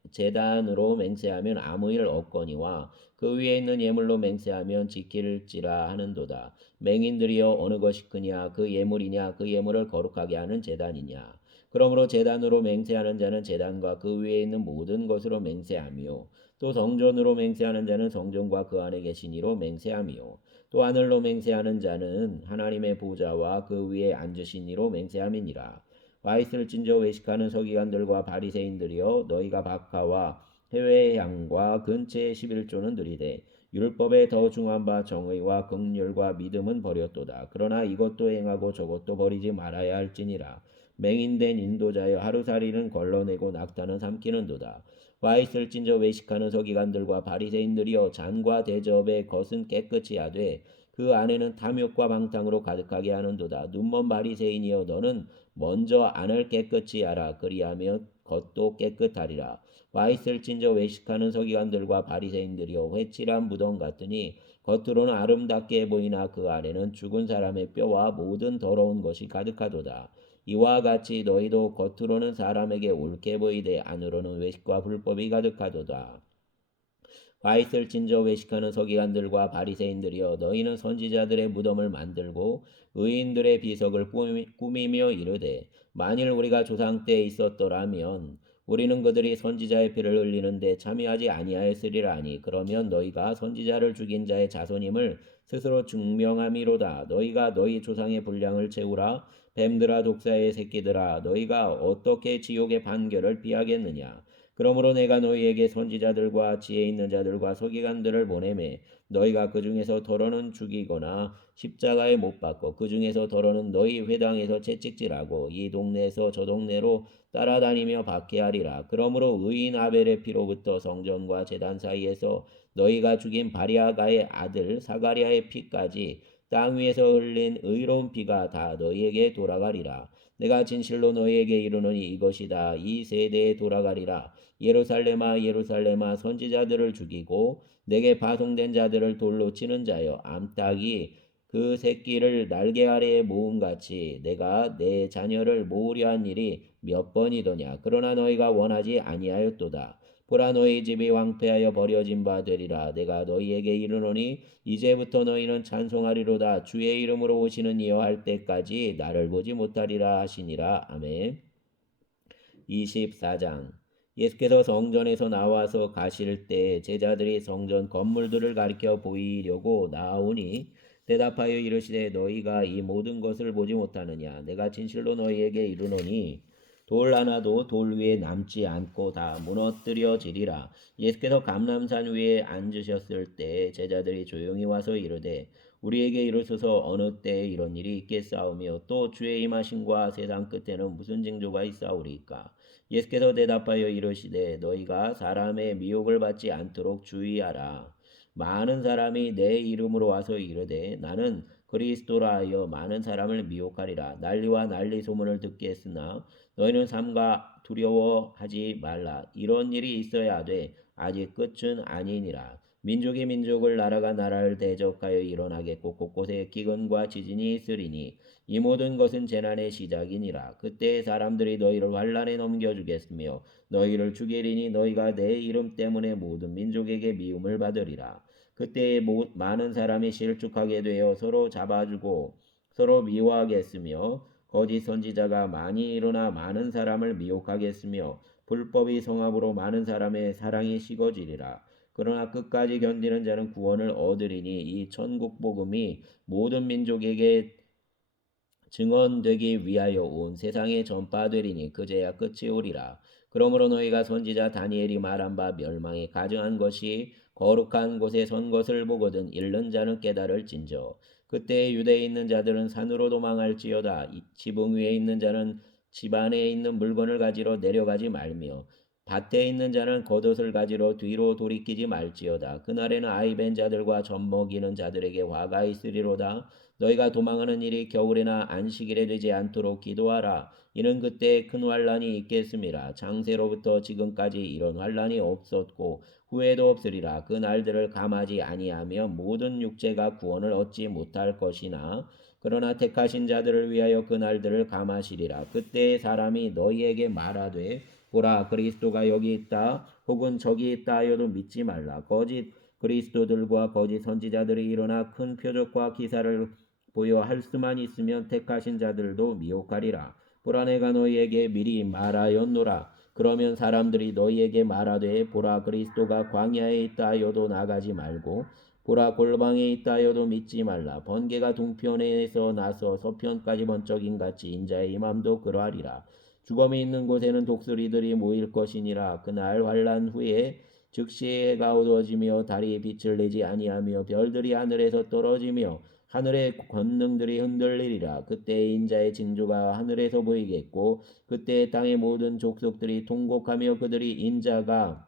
제단으로 맹세하면 아무 일 없거니와 그 위에 있는 예물로 맹세하면 지킬지라 하는도다. 맹인들이여 어느 것이 크냐 그 예물이냐 그 예물을 거룩하게 하는 제단이냐. 그러므로 제단으로 맹세하는 자는 제단과 그 위에 있는 모든 것으로 맹세하며 또 성전으로 맹세하는 자는 성전과 그 안에 계신 이로 맹세하며 또 하늘로 맹세하는 자는 하나님의 보좌와 그 위에 앉으신 이로 맹세함이니라. 와 있을진저 외식하는 서기관들과 바리새인들이여 너희가 박하와 해외의 향과 근처의 11조는 들이되 율법에 더 중한 바 정의와 긍휼과 믿음은 버렸도다. 그러나 이것도 행하고 저것도 버리지 말아야 할지니라. 맹인된 인도자여 하루살이는 걸러내고 낙타는 삼키는도다. 와 있을진저 외식하는 서기관들과 바리새인들이여 잔과 대접의 것은 깨끗이 하되 그 안에는 탐욕과 방탕으로 가득하게 하는도다. 눈먼 바리새인이여 너는 먼저 안을 깨끗이 하라. 그리하며 겉도 깨끗하리라. 와 있을진저 외식하는 서기관들과 바리새인들이여 회칠한 무덤 같으니 겉으로는 아름답게 보이나 그 안에는 죽은 사람의 뼈와 모든 더러운 것이 가득하도다. 이와 같이 너희도 겉으로는 사람에게 옳게 보이되 안으로는 외식과 불법이 가득하도다. 와 있을진저 외식하는 서기관들과 바리새인들이여 너희는 선지자들의 무덤을 만들고 의인들의 비석을 꾸미며 이르되 만일 우리가 조상 때에 있었더라면 우리는 그들이 선지자의 피를 흘리는데 참여하지 아니하였으리라 하니 그러면 너희가 선지자를 죽인 자의 자손임을 스스로 증명함이로다. 너희가 너희 조상의 분량을 채우라. 뱀들아 독사의 새끼들아 너희가 어떻게 지옥의 판결을 피하겠느냐. 그러므로 내가 너희에게 선지자들과 지혜 있는 자들과 서기관들을 보내매 너희가 그 중에서 더러는 죽이거나 십자가에 못 박고 그 중에서 더러는 너희 회당에서 채찍질하고 이 동네에서 저 동네로 따라다니며 박해하리라. 그러므로 의인 아벨의 피로부터 성전과 제단 사이에서 너희가 죽인 바리아가의 아들 사가리아의 피까지 땅 위에서 흘린 의로운 피가 다 너희에게 돌아가리라. 내가 진실로 너희에게 이르노니 이것이다. 이 세대에 돌아가리라. 예루살렘아 예루살렘아 선지자들을 죽이고 내게 파송된 자들을 돌로 치는 자여 암탉이 그 새끼를 날개 아래에 모음같이 내가 내 자녀를 모으려 한 일이 몇 번이더냐. 그러나 너희가 원하지 아니하였도다. 보라 너희 집이 황폐하여 버려진 바 되리라. 내가 너희에게 이르노니 이제부터 너희는 찬송하리로다. 주의 이름으로 오시는 이여 할 때까지 나를 보지 못하리라 하시니라. 아멘. 24장 예수께서 성전에서 나와서 가실 때 제자들이 성전 건물들을 가리켜 보이려고 나오니 대답하여 이르시되 너희가 이 모든 것을 보지 못하느냐. 내가 진실로 너희에게 이르노니 돌 하나도 돌 위에 남지 않고 다 무너뜨려지리라. 예수께서 감람산 위에 앉으셨을 때 제자들이 조용히 와서 이르되 우리에게 이르소서 어느 때에 이런 일이 있겠사오며 또 주의 임하심과 세상 끝에는 무슨 징조가 있사오리까. 예수께서 대답하여 이르시되 너희가 사람의 미혹을 받지 않도록 주의하라. 많은 사람이 내 이름으로 와서 이르되 나는 그리스도라 하여 많은 사람을 미혹하리라. 난리와 난리 소문을 듣게 했으나 너희는 삼가 두려워하지 말라. 이런 일이 있어야 하되 아직 끝은 아니니라. 민족이 민족을 나라가 나라를 대적하여 일어나겠고 곳곳에 기근과 지진이 있으리니 이 모든 것은 재난의 시작이니라. 그때 사람들이 너희를 환란에 넘겨주겠으며 너희를 죽이리니 너희가 내 이름 때문에 모든 민족에게 미움을 받으리라. 그때 많은 사람이 실족하게 되어 서로 잡아주고 서로 미워하겠으며 거짓 선지자가 많이 일어나 많은 사람을 미혹하겠으며 불법이 성합으로 많은 사람의 사랑이 식어지리라. 그러나 끝까지 견디는 자는 구원을 얻으리니 이 천국 복음이 모든 민족에게 증언되기 위하여 온 세상에 전파되리니 그제야 끝이 오리라. 그러므로 너희가 선지자 다니엘이 말한 바 멸망에 가증한 것이 거룩한 곳에 선 것을 보거든 잃는 자는 깨달을진저. 그때 유대에 있는 자들은 산으로 도망할지어다. 지붕 위에 있는 자는 집 안에 있는 물건을 가지러 내려가지 말며 밭에 있는 자는 겉옷을 가지러 뒤로 돌이키지 말지어다. 그날에는 아이 벤 자들과 젖 먹이는 자들에게 화가 있으리로다. 너희가 도망하는 일이 겨울이나 안식일에 되지 않도록 기도하라. 이는 그때 큰 환란이 있겠음이라. 창세로부터 지금까지 이런 환란이 없었고 후에도 없으리라. 그 날들을 감하지 아니하며 모든 육체가 구원을 얻지 못할 것이나 그러나 택하신 자들을 위하여 그 날들을 감하시리라. 그때 사람이 너희에게 말하되 보라 그리스도가 여기 있다 혹은 저기 있다 하여도 믿지 말라. 거짓 그리스도들과 거짓 선지자들이 일어나 큰 표적과 기사를 보여 할 수만 있으면 택하신 자들도 미혹하리라. 보라 내가 너희에게 미리 말하였노라. 그러면 사람들이 너희에게 말하되 보라 그리스도가 광야에 있다 하여도 나가지 말고 보라 골방에 있다 하여도 믿지 말라. 번개가 동편에서 나서 서편까지 번쩍인 같이 인자의 임함도 그러하리라. 죽음이 있는 곳에는 독수리들이 모일 것이니라. 그날 환란 후에 즉시 해가 어두워지며 달이 빛을 내지 아니하며 별들이 하늘에서 떨어지며 하늘의 권능들이 흔들리리라. 그때 인자의 징조가 하늘에서 보이겠고 그때 땅의 모든 족속들이 통곡하며 그들이 인자가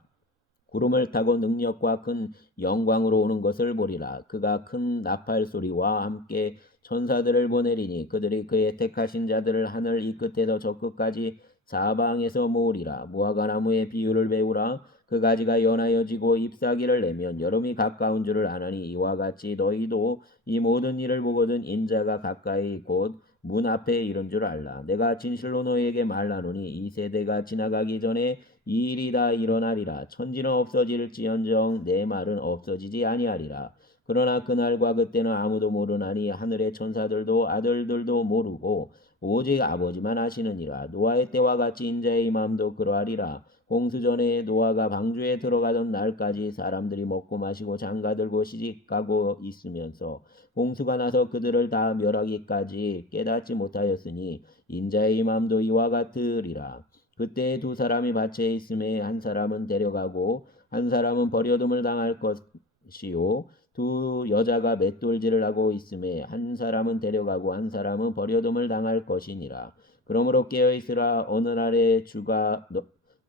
구름을 타고 능력과 큰 영광으로 오는 것을 보리라. 그가 큰 나팔 소리와 함께 천사들을 보내리니 그들이 그의 택하신 자들을 하늘 이 끝에서 저 끝까지 사방에서 모으리라. 무화과 나무의 비유를 배우라. 그 가지가 연하여 지고 잎사귀를 내면 여름이 가까운 줄을 아나니 이와 같이 너희도 이 모든 일을 보거든 인자가 가까이 곧 문 앞에 이른 줄 알라. 내가 진실로 너희에게 말하노니 이 세대가 지나가기 전에 이 일이 다 일어나리라. 천지는 없어질지언정 내 말은 없어지지 아니하리라. 그러나 그날과 그때는 아무도 모르나니 하늘의 천사들도 아들들도 모르고 오직 아버지만 아시느니라. 노아의 때와 같이 인자의 임함도 그러하리라. 홍수전에 노아가 방주에 들어가던 날까지 사람들이 먹고 마시고 장가들고 시집가고 있으면서 홍수가 나서 그들을 다 멸하기까지 깨닫지 못하였으니 인자의 임함도 이와 같으리라. 그때 두 사람이 밭에 있음에 한 사람은 데려가고 한 사람은 버려둠을 당할 것이요 두 여자가 맷돌질을 하고 있음에 한 사람은 데려가고 한 사람은 버려둠을 당할 것이니라. 그러므로 깨어있으라. 어느 날에 주가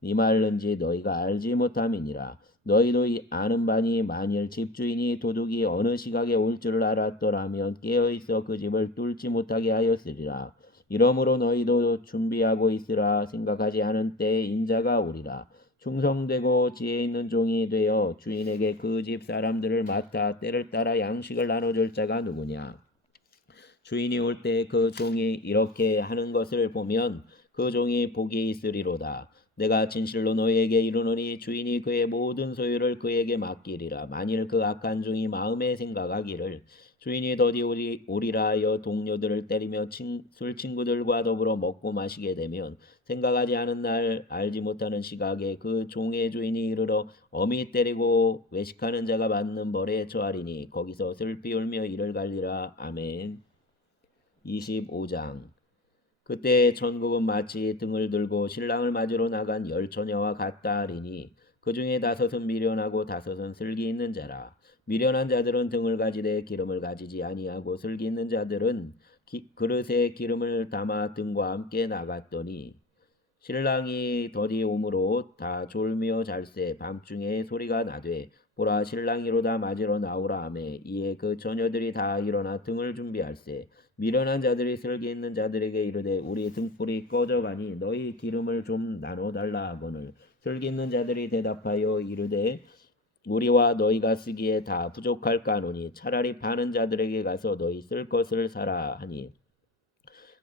임할는지 너희가 알지 못함이니라. 너희도 아는 바니 만일 집주인이 도둑이 어느 시각에 올 줄을 알았더라면 깨어있어 그 집을 뚫지 못하게 하였으리라. 이러므로 너희도 준비하고 있으라. 생각하지 않은 때에 인자가 오리라. 충성되고 지혜 있는 종이 되어 주인에게 그 집 사람들을 맡아 때를 따라 양식을 나눠줄 자가 누구냐. 주인이 올 때 그 종이 이렇게 하는 것을 보면 그 종이 복이 있으리로다. 내가 진실로 너희에게 이르노니 주인이 그의 모든 소유를 그에게 맡기리라. 만일 그 악한 종이 마음에 생각하기를 주인이 더디 오리라 하여 동료들을 때리며 술 친구들과 더불어 먹고 마시게 되면 생각하지 않은 날 알지 못하는 시각에 그 종의 주인이 이르러 어미 때리고 외식하는 자가 받는 벌에 처하리니 거기서 슬피 울며 이를 갈리라. 아멘. 25장. 그때 천국은 마치 등을 들고 신랑을 맞으러 나간 열 처녀와 같다 하리니 그 중에 다섯은 미련하고 다섯은 슬기 있는 자라. 미련한 자들은 등을 가지되 기름을 가지지 아니하고 슬기 있는 자들은 그릇에 기름을 담아 등과 함께 나갔더니 신랑이 더디 오므로 다 졸며 잘새 밤중에 소리가 나되 보라 신랑이로다 맞으러 나오라 하매 이에 그 처녀들이 다 일어나 등을 준비할세. 미련한 자들이 슬기 있는 자들에게 이르되 우리 등불이 꺼져가니 너희 기름을 좀 나눠달라 하거늘 슬기 있는 자들이 대답하여 이르되 우리와 너희가 쓰기에 다 부족할까노니 차라리 파는 자들에게 가서 너희 쓸 것을 사라 하니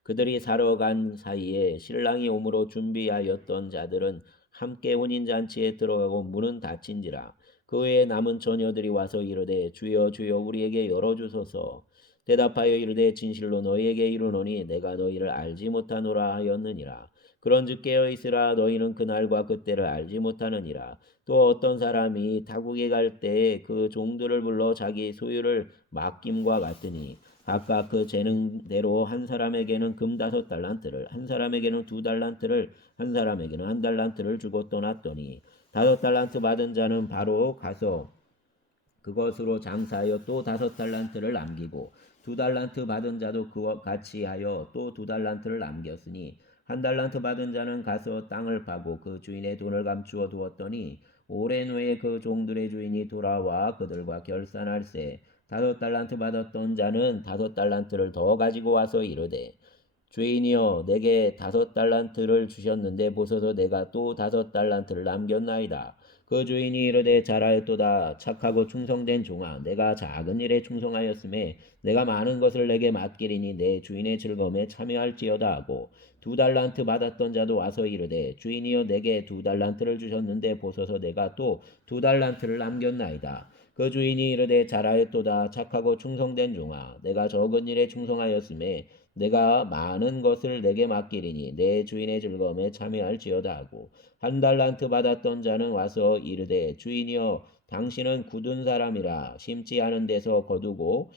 그들이 사러 간 사이에 신랑이 오므로 준비하였던 자들은 함께 혼인잔치에 들어가고 문은 닫힌지라. 그 외에 남은 처녀들이 와서 이르되 주여 주여 우리에게 열어주소서. 대답하여 이르되 진실로 너희에게 이르노니 내가 너희를 알지 못하노라 하였느니라. 그런즉 깨어 있으라 너희는 그날과 그때를 알지 못하느니라. 또 어떤 사람이 타국에 갈 때에 그 종들을 불러 자기 소유를 맡김과 같으니 각각 그 재능대로 한 사람에게는 금 5달란트를 한 사람에게는 2달란트를 한 사람에게는 1달란트를 주고 떠났더니 5달란트 받은 자는 바로 가서 그것으로 장사하여 또 5달란트를 남기고 2달란트 받은 자도 그와 같이 하여 또 2달란트를 남겼으니 1달란트 받은 자는 가서 땅을 파고 그 주인의 돈을 감추어 두었더니 오랜 후에 그 종들의 주인이 돌아와 그들과 결산할세. 5달란트 받았던 자는 5달란트를 더 가지고 와서 이르되 주인이여 내게 5달란트를 주셨는데 보소서 내가 또 5달란트를 남겼나이다. 그 주인이 이르되 잘하였도다. 착하고 충성된 종아 내가 작은 일에 충성하였음에 내가 많은 것을 내게 맡기리니 내 주인의 즐거움에 참여할지어다 하고 2달란트 받았던 자도 와서 이르되 주인이여 내게 2달란트를 주셨는데 보소서 내가 또 2달란트를 남겼나이다. 그 주인이 이르되 잘하였도다. 착하고 충성된 종아 내가 적은 일에 충성하였음에 내가 많은 것을 내게 맡기리니 내 주인의 즐거움에 참여할지어다 하고 1달란트 받았던 자는 와서 이르되 주인이여 당신은 굳은 사람이라 심지 않은 데서 거두고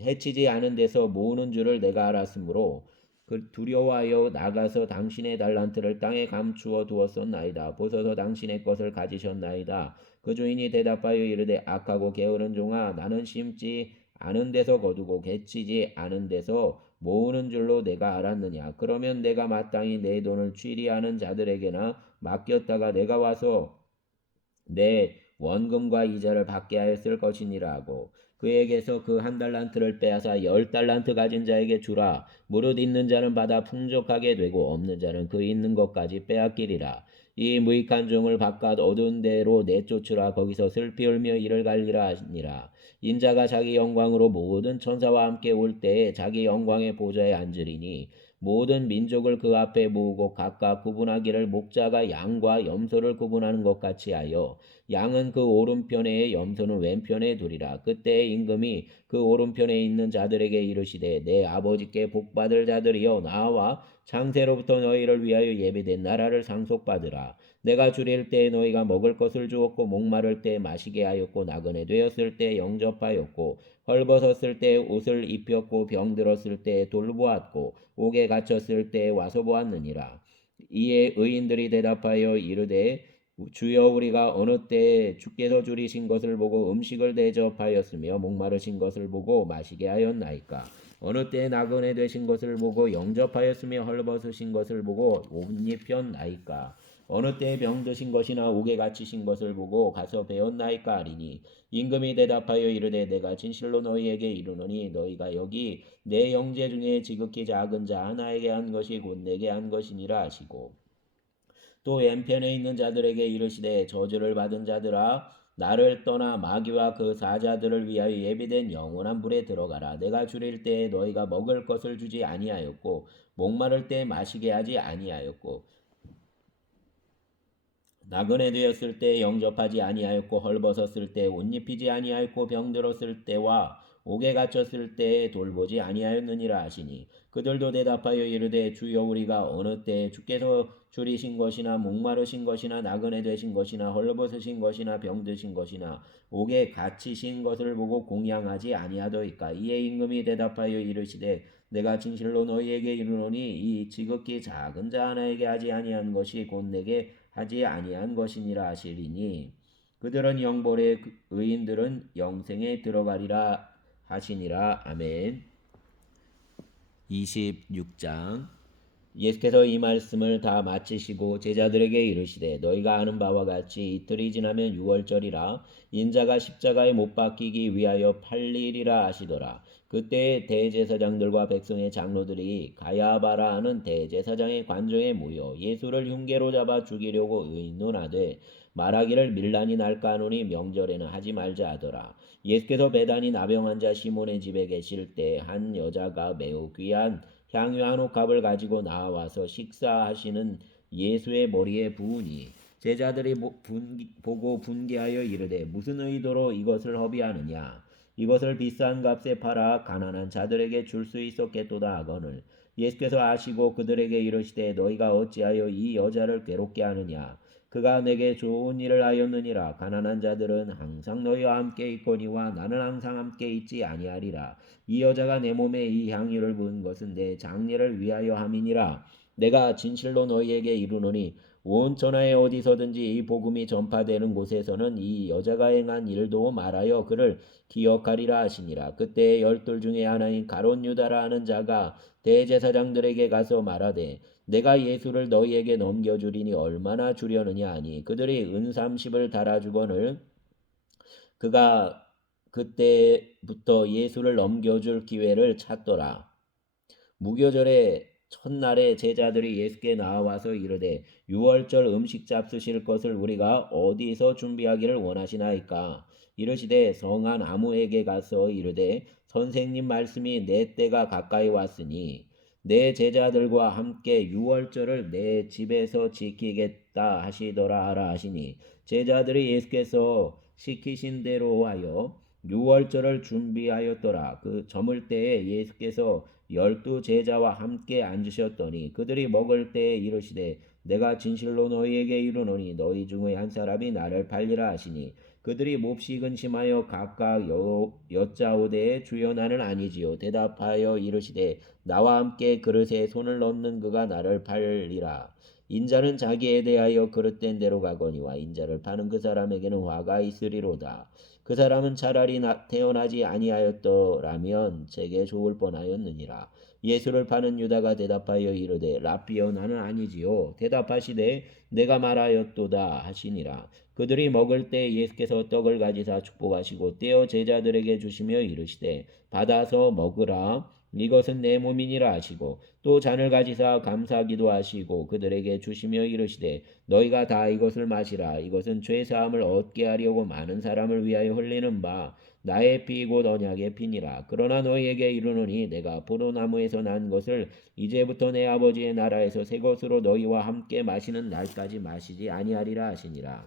해치지 않은 데서 모으는 줄을 내가 알았으므로 그 두려워하여 나가서 당신의 달란트를 땅에 감추어 두었었나이다. 보소서 당신의 것을 가지셨나이다. 그 주인이 대답하여 이르되 악하고 게으른 종아 나는 심지 않은 데서 거두고 개치지 않은 데서 모으는 줄로 내가 알았느냐. 그러면 내가 마땅히 내 돈을 취리하는 자들에게나 맡겼다가 내가 와서 내 원금과 이자를 받게 하였을 것이니라 하고 그에게서 그 1달란트를 빼앗아 10달란트 가진 자에게 주라. 무릇 있는 자는 받아 풍족하게 되고 없는 자는 그 있는 것까지 빼앗기리라. 이 무익한 종을 바깥 어두운 데로 내쫓으라. 거기서 슬피 울며 이를 갈리라 하니라. 인자가 자기 영광으로 모든 천사와 함께 올 때에 자기 영광의 보좌에 앉으리니 모든 민족을 그 앞에 모으고 각각 구분하기를 목자가 양과 염소를 구분하는 것 같이 하여 양은 그 오른편에 염소는 왼편에 두리라. 그때 임금이 그 오른편에 있는 자들에게 이르시되 내 아버지께 복받을 자들이여 나와 창세로부터 너희를 위하여 예비된 나라를 상속받으라. 내가 줄일 때에 너희가 먹을 것을 주었고 목마를 때에 마시게 하였고 나그네 되었을 때에 영접하였고 헐벗었을 때에 옷을 입혔고 병들었을 때에 돌보았고 옥에 갇혔을 때에 와서 보았느니라. 이에 의인들이 대답하여 이르되 주여 우리가 어느 때에 주께서 줄이신 것을 보고 음식을 대접하였으며 목마르신 것을 보고 마시게 하였나이까. 어느 때에 나그네 되신 것을 보고 영접하였으며 헐벗으신 것을 보고 옷 입혔나이까. 어느 때에 병드신 것이나 옥에 갇히신 것을 보고 가서 배웠나이까 하리니 임금이 대답하여 이르되 내가 진실로 너희에게 이르노니 너희가 여기 내 형제 중에 지극히 작은 자 하나에게 한 것이 곧 내게 한 것이니라 하시고 또 왼편에 있는 자들에게 이르시되 저주를 받은 자들아 나를 떠나 마귀와 그 사자들을 위하여 예비된 영원한 불에 들어가라. 내가 줄일 때에 너희가 먹을 것을 주지 아니하였고 목마를 때 마시게 하지 아니하였고 나그네 되었을 때 영접하지 아니하였고 헐벗었을 때 옷 입히지 아니하였고 병들었을 때와 옥에 갇혔을 때에 돌보지 아니하였느니라 하시니 그들도 대답하여 이르되 주여 우리가 어느 때에 주께서 줄이신 것이나 목마르신 것이나 나그네 되신 것이나 헐벗으신 것이나 병드신 것이나 옥에 갇히신 것을 보고 공양하지 아니하더이까. 이에 임금이 대답하여 이르시되 내가 진실로 너희에게 이르노니 이 지극히 작은 자 하나에게 하지 아니한 것이 곧 내게 하지 아니한 것이니라 하시리니 그들은 영벌에 의인들은 영생에 들어가리라 하시니라. 아멘. 26장 예수께서 이 말씀을 다 마치시고 제자들에게 이르시되 너희가 아는 바와 같이 이틀이 지나면 유월절이라 인자가 십자가에 못 박히기 위하여 팔리리라 하시더라. 그때 대제사장들과 백성의 장로들이 가야바라 하는 대제사장의 관저에 모여 예수를 흉계로 잡아 죽이려고 의논하되 말하기를 밀란이 날까 하노니 명절에는 하지 말자 하더라. 예수께서 베다니 나병 환자 시몬의 집에 계실 때 한 여자가 매우 귀한 향유 한 옥합을 가지고 나와서 식사하시는 예수의 머리에 부으니 제자들이 보고 분개하여 이르되 무슨 의도로 이것을 허비하느냐. 이것을 비싼 값에 팔아 가난한 자들에게 줄 수 있었겠도다 하거늘 예수께서 아시고 그들에게 이르시되 너희가 어찌하여 이 여자를 괴롭게 하느냐. 그가 내게 좋은 일을 하였느니라. 가난한 자들은 항상 너희와 함께 있거니와 나는 항상 함께 있지 아니하리라. 이 여자가 내 몸에 이 향유를 부은 것은 내 장례를 위하여 함이니라. 내가 진실로 너희에게 이르노니 온 천하에 어디서든지 이 복음이 전파되는 곳에서는 이 여자가 행한 일도 말하여 그를 기억하리라 하시니라. 그때 열둘 중에 하나인 가롯 유다라 하는 자가 대제사장들에게 가서 말하되 내가 예수를 너희에게 넘겨주리니 얼마나 주려느냐 하니 그들이 은 30을 달아주거늘 그가 그때부터 예수를 넘겨줄 기회를 찾더라. 무교절의 첫날에 제자들이 예수께 나와서 이르되 유월절 음식 잡수실 것을 우리가 어디서 준비하기를 원하시나이까. 이르시되 성한 아무에게 가서 이르되 선생님 말씀이 내 때가 가까이 왔으니 내 제자들과 함께 유월절을 내 집에서 지키겠다 하시더라 하라 하시니 제자들이 예수께서 시키신 대로 하여 유월절을 준비하였더라. 그 저물 때에 예수께서 12제자와 함께 앉으셨더니 그들이 먹을 때에 이르시되 내가 진실로 너희에게 이르노니 너희 중에 한 사람이 나를 팔리라 하시니 그들이 몹시 근심하여 각각 여짜오되 주여 나는 아니지요. 대답하여 이르시되 나와 함께 그릇에 손을 넣는 그가 나를 팔리라. 인자는 자기에 대하여 그릇된 대로 가거니와 인자를 파는 그 사람에게는 화가 있으리로다. 그 사람은 차라리 태어나지 아니하였더라면 제게 좋을 뻔하였느니라. 예수를 파는 유다가 대답하여 이르되 라삐여 나는 아니지요. 대답하시되 내가 말하였도다 하시니라. 그들이 먹을 때 예수께서 떡을 가지사 축복하시고 떼어 제자들에게 주시며 이르시되 받아서 먹으라. 이것은 내 몸이니라 하시고 또 잔을 가지사 감사기도 하시고 그들에게 주시며 이르시되 너희가 다 이것을 마시라. 이것은 죄사함을 얻게 하려고 많은 사람을 위하여 흘리는 바 나의 피 곧 언약의 피니라. 그러나 너희에게 이르노니 내가 포도나무에서 난 것을 이제부터 내 아버지의 나라에서 새 것으로 너희와 함께 마시는 날까지 마시지 아니하리라 하시니라.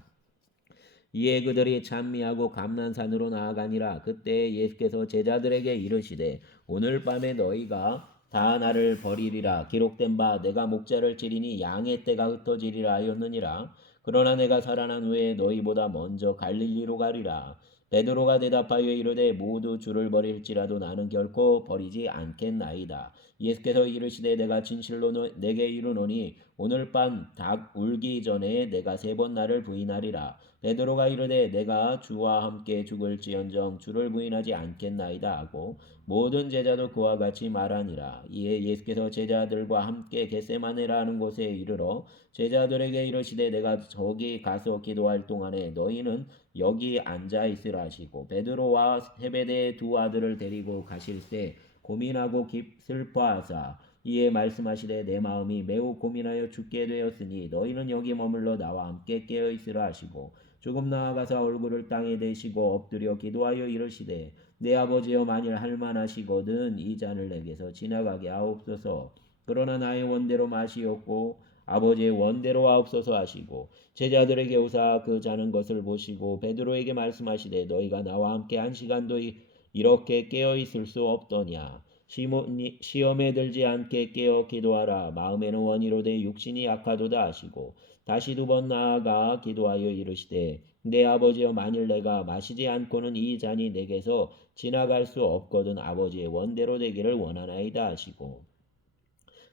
이에 그들이 찬미하고 감난산으로 나아가니라. 그때 예수께서 제자들에게 이르시되 오늘 밤에 너희가 다 나를 버리리라. 기록된 바 내가 목자를 치리니 양의 떼가 흩어지리라 하였느니라. 그러나 내가 살아난 후에 너희보다 먼저 갈릴리로 가리라. 베드로가 대답하여 이르되 모두 주를 버릴지라도 나는 결코 버리지 않겠나이다. 예수께서 이르시되 내가 진실로 내게 이르노니 오늘 밤 닭 울기 전에 내가 3번 나를 부인하리라. 베드로가 이르되 내가 주와 함께 죽을지언정 주를 부인하지 않겠나이다 하고 모든 제자도 그와 같이 말하니라. 이에 예수께서 제자들과 함께 겟세마네라 하는 곳에 이르러 제자들에게 이르시되 내가 저기 가서 기도할 동안에 너희는 여기 앉아 있으라 하시고 베드로와 세베대의 두 아들을 데리고 가실새 고민하고 슬퍼하사 이에 말씀하시되 내 마음이 매우 고민하여 죽게 되었으니 너희는 여기 머물러 나와 함께 깨어 있으라 하시고 조금 나아가서 얼굴을 땅에 대시고 엎드려 기도하여 이르시되 내 아버지여 만일 할만하시거든 이 잔을 내게서 지나가게 하옵소서. 그러나 나의 원대로 마시옵고 아버지의 원대로 하옵소서 하시고 제자들에게 오사 그 자는 것을 보시고 베드로에게 말씀하시되 너희가 나와 함께 한 시간도 이렇게 깨어 있을 수 없더냐. 시험에 들지 않게 깨어 기도하라. 마음에는 원이로되 육신이 약하도다 하시고 다시 2번 나아가 기도하여 이르시되 내 아버지여 만일 내가 마시지 않고는 이 잔이 내게서 지나갈 수 없거든 아버지의 원대로 되기를 원하나이다 하시고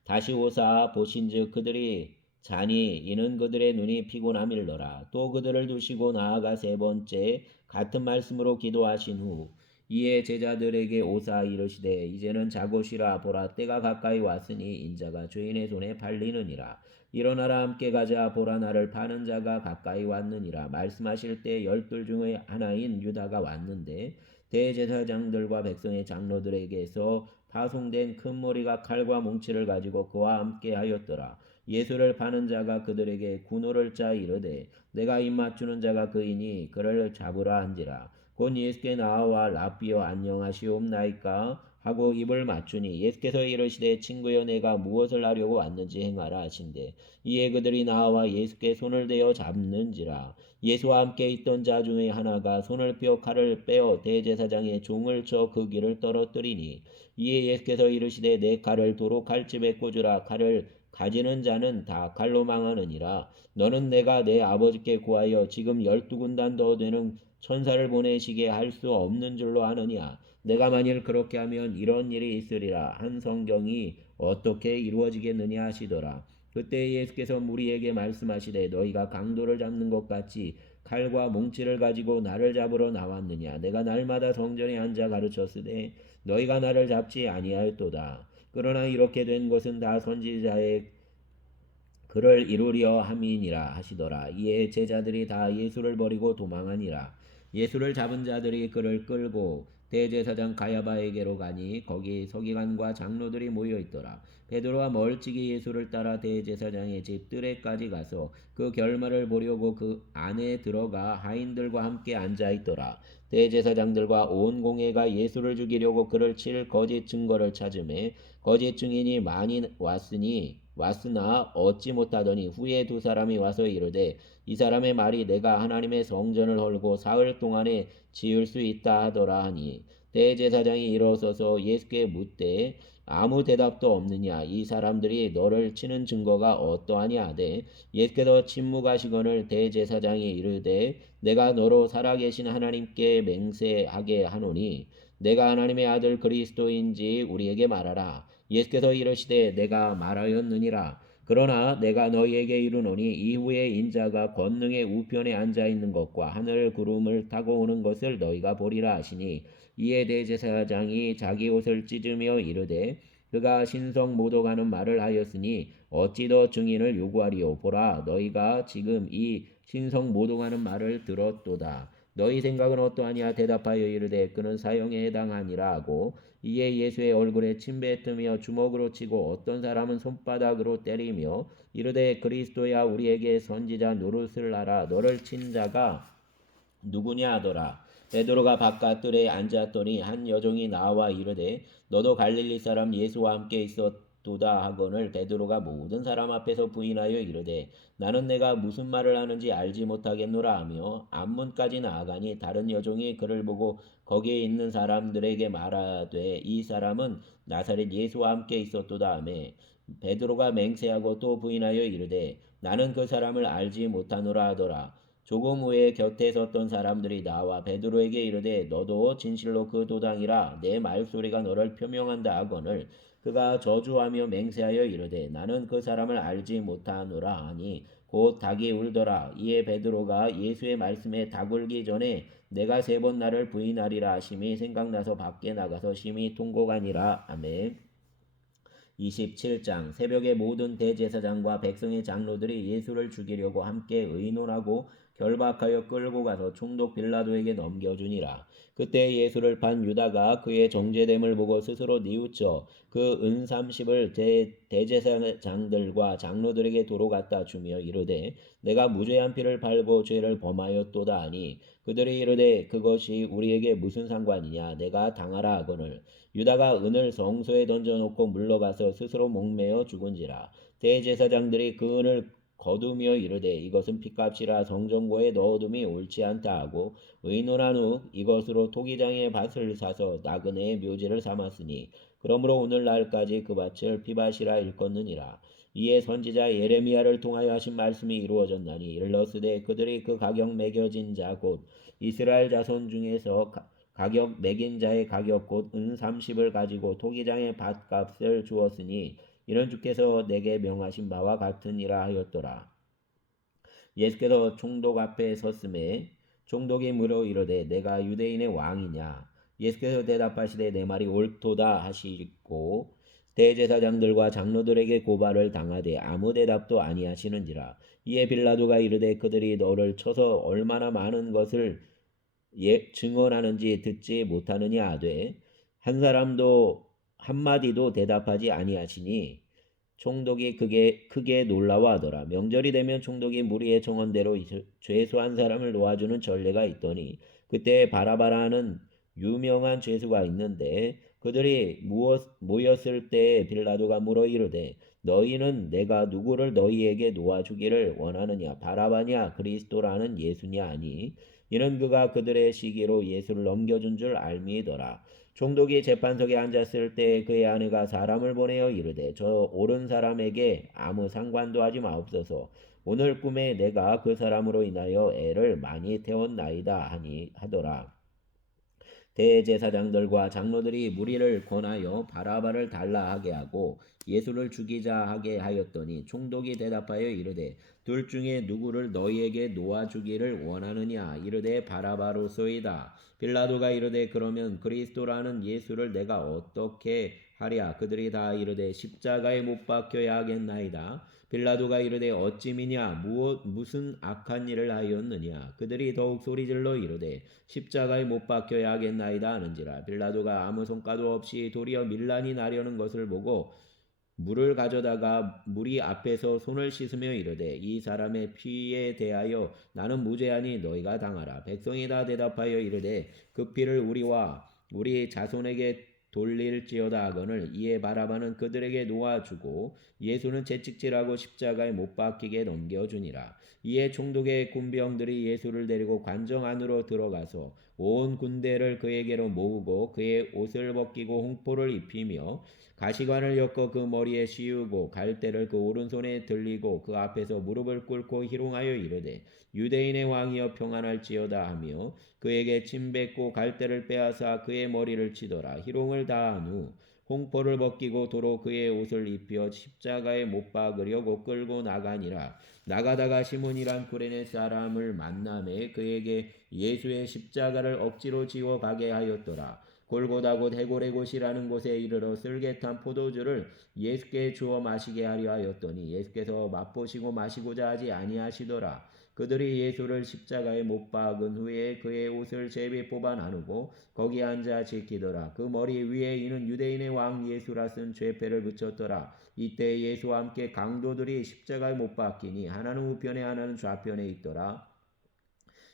다시 오사 보신즉 그들이 자니 이는 그들의 눈이 피곤함일러라. 또 그들을 두시고 나아가 3번째 같은 말씀으로 기도하신 후 이에 제자들에게 오사 이르시되 이제는 자고 쉬라. 보라 때가 가까이 왔으니 인자가 죄인의 손에 팔리느니라. 일어나라 함께 가자. 보라 나를 파는 자가 가까이 왔느니라. 말씀하실 때 열둘 중의 하나인 유다가 왔는데 대제사장들과 백성의 장로들에게서 파송된 큰 머리가 칼과 뭉치를 가지고 그와 함께 하였더라. 예수를 파는 자가 그들에게 군호를 짜 이르되 내가 입 맞추는 자가 그이니 그를 잡으라 한지라. 곧 예수께 나와 랍비여 안녕하시옵나이까 하고 입을 맞추니 예수께서 이르시되 친구여 내가 무엇을 하려고 왔는지 행하라 하신대. 이에 그들이 나와 예수께 손을 대어 잡는지라. 예수와 함께 있던 자 중에 하나가 손을 펴 칼을 빼어 대제사장의 종을 쳐 그 귀를 떨어뜨리니 이에 예수께서 이르시되 내 칼을 도로 칼집에 꽂으라. 칼을 가지는 자는 다 칼로 망하느니라. 너는 내가 내 아버지께 구하여 지금 12군단 더 되는 천사를 보내시게 할 수 없는 줄로 아느냐. 내가 만일 그렇게 하면 이런 일이 있으리라. 한 성경이 어떻게 이루어지겠느냐 하시더라. 그때 예수께서 무리에게 말씀하시되 너희가 강도를 잡는 것 같이 칼과 뭉치를 가지고 나를 잡으러 나왔느냐. 내가 날마다 성전에 앉아 가르쳤으되 너희가 나를 잡지 아니하였도다. 그러나 이렇게 된 것은 다 선지자의 그를 이루려 함이니라 하시더라. 이에 제자들이 다 예수를 버리고 도망하니라. 예수를 잡은 자들이 그를 끌고 대제사장 가야바에게로 가니 거기 서기관과 장로들이 모여 있더라. 베드로와 멀찍이 예수를 따라 대제사장의 집 뜰에까지 가서 그 결말을 보려고 그 안에 들어가 하인들과 함께 앉아 있더라. 대제사장들과 온 공회가 예수를 죽이려고 그를 칠 거짓 증거를 찾음에 거짓 증인이 많이 왔으나 얻지 못하더니 후에 두 사람이 와서 이르되 이 사람의 말이 내가 하나님의 성전을 헐고 사흘 동안에 지을 수 있다 하더라 하니 대제사장이 일어서서 예수께 묻되 아무 대답도 없느냐. 이 사람들이 너를 치는 증거가 어떠하냐 하되 예수께서 침묵하시거늘 대제사장이 이르되 내가 너로 살아계신 하나님께 맹세하게 하노니 내가 하나님의 아들 그리스도인지 우리에게 말하라. 예수께서 이르시되 내가 말하였느니라. 그러나 내가 너희에게 이르노니 이후에 인자가 권능의 우편에 앉아 있는 것과 하늘 구름을 타고 오는 것을 너희가 보리라 하시니 이에 대제사장이 자기 옷을 찢으며 이르되 그가 신성 모독하는 말을 하였으니 어찌 더 증인을 요구하리요. 보라 너희가 지금 이 신성 모독하는 말을 들었도다. 너희 생각은 어떠하냐. 대답하여 이르되 그는 사형에 해당하니라 하고 이에 예수의 얼굴에 침뱉으며 주먹으로 치고 어떤 사람은 손바닥으로 때리며 이르되 그리스도야 우리에게 선지자 노릇을 하라. 너를 친 자가 누구냐 하더라. 베드로가 바깥 뜰에 앉았더니 한 여종이 나와 이르되 너도 갈릴리 사람 예수와 함께 있었도다 하거늘 베드로가 모든 사람 앞에서 부인하여 이르되 나는 내가 무슨 말을 하는지 알지 못하겠노라 하며 앞문까지 나아가니 다른 여종이 그를 보고 거기에 있는 사람들에게 말하되 이 사람은 나사렛 예수와 함께 있었도다 하며 베드로가 맹세하고 또 부인하여 이르되 나는 그 사람을 알지 못하노라 하더라. 조금 후에 곁에 섰던 사람들이 나와 베드로에게 이르되 너도 진실로 그 도당이라 내 말소리가 너를 표명한다 하거늘 그가 저주하며 맹세하여 이르되 나는 그 사람을 알지 못하노라 하니 곧 닭이 울더라. 이에 베드로가 예수의 말씀에 닭 울기 전에 내가 3번 나를 부인하리라 하심이 생각나서 밖에 나가서 심히 통곡하니라. 아멘. 27장 새벽에 모든 대제사장과 백성의 장로들이 예수를 죽이려고 함께 의논하고 결박하여 끌고 가서 총독 빌라도에게 넘겨주니라. 그때 예수를 판 유다가 그의 정죄됨을 보고 스스로 뉘우쳐 그 은 30을 대제사장들과 장로들에게 도로 갖다 주며 이르되 내가 무죄한 피를 팔고 죄를 범하였도다 하니 그들이 이르되 그것이 우리에게 무슨 상관이냐. 내가 당하라 하거늘 유다가 은을 성소에 던져놓고 물러가서 스스로 목매어 죽은지라. 대제사장들이 그 은을 거두며 이르되 이것은 핏값이라 성전고에 넣어둠이 옳지 않다 하고 의논한 후 이것으로 토기장의 밭을 사서 나그네의 묘지를 삼았으니 그러므로 오늘날까지 그 밭을 피밭이라 일컫느니라. 이에 선지자 예레미야를 통하여 하신 말씀이 이루어졌나니 일러스되 그들이 그 가격 매겨진 자 곧 이스라엘 자손 중에서 가격 매긴 자의 가격 곧 은 30을 가지고 토기장의 밭값을 주었으니 이런 주께서 내게 명하신 바와 같으니라 하였더라. 예수께서 총독 앞에 섰음에 총독이 물어 이르되 내가 유대인의 왕이냐. 예수께서 대답하시되 내 말이 옳도다 하시고 대제사장들과 장로들에게 고발을 당하되 아무 대답도 아니하시는지라. 이에 빌라도가 이르되 그들이 너를 쳐서 얼마나 많은 것을 증언하는지 듣지 못하느냐 하되 한 사람도 한마디도 대답하지 아니하시니 총독이 크게 놀라워하더라. 명절이 되면 총독이 무리의 청원대로 죄수한 사람을 놓아주는 전례가 있더니 그때 바라바라는 유명한 죄수가 있는데 그들이 모였을 때 빌라도가 물어 이르되 너희는 내가 누구를 너희에게 놓아주기를 원하느냐 바라바냐 그리스도라는 예수냐 하니 이는 그가 그들의 시기로 예수를 넘겨준 줄 알미더라. 총독이 재판석에 앉았을 때 그의 아내가 사람을 보내어 이르되 저 옳은 사람에게 아무 상관도 하지 마옵소서. 오늘 꿈에 내가 그 사람으로 인하여 애를 많이 태웠나이다 하더라. 대제사장들과 장로들이 무리를 권하여 바라바를 달라 하게 하고 예수를 죽이자 하게 하였더니 총독이 대답하여 이르되 둘 중에 누구를 너희에게 놓아주기를 원하느냐 이르되 바라바로소이다. 빌라도가 이르되 그러면 그리스도라는 예수를 내가 어떻게 하랴. 그들이 다 이르되 십자가에 못 박혀야 하겠나이다. 빌라도가 이르되 어찌미냐 무슨 악한 일을 하였느냐. 그들이 더욱 소리질러 이르되 십자가에 못 박혀야 하겠나이다 하는지라. 빌라도가 아무 성과도 없이 도리어 밀란이 나려는 것을 보고 물을 가져다가 무리 앞에서 손을 씻으며 이르되 이 사람의 피에 대하여 나는 무죄하니 너희가 당하라. 백성이 다 대답하여 이르되 그 피를 우리와 우리 자손에게 돌릴지어다 하거늘 이에 바라바는 그들에게 놓아주고 예수는 채찍질하고 십자가에 못 박히게 넘겨주니라. 이에 총독의 군병들이 예수를 데리고 관정 안으로 들어가서 온 군대를 그에게로 모으고 그의 옷을 벗기고 홍포를 입히며 가시관을 엮어 그 머리에 씌우고 갈대를 그 오른손에 들리고 그 앞에서 무릎을 꿇고 희롱하여 이르되 유대인의 왕이여 평안할지어다 하며 그에게 침 뱉고 갈대를 빼앗아 그의 머리를 치더라. 희롱을 다한 후 홍포를 벗기고 도로 그의 옷을 입혀 십자가에 못 박으려고 끌고 나가니라. 나가다가 시몬이란 구레네 사람을 만남에 그에게 예수의 십자가를 억지로 지워 가게 하였더라. 골고다 곧 해골의 곳이라는 곳에 이르러 쓸개탄 포도주를 예수께 주어 마시게 하려 하였더니 예수께서 맛보시고 마시고자 하지 아니하시더라. 그들이 예수를 십자가에 못 박은 후에 그의 옷을 제비 뽑아 나누고 거기 앉아 지키더라. 그 머리 위에 이는 유대인의 왕 예수라 쓴 죄패를 붙였더라. 이때 예수와 함께 강도들이 십자가에 못 박히니 하나는 우편에 하나는 좌편에 있더라.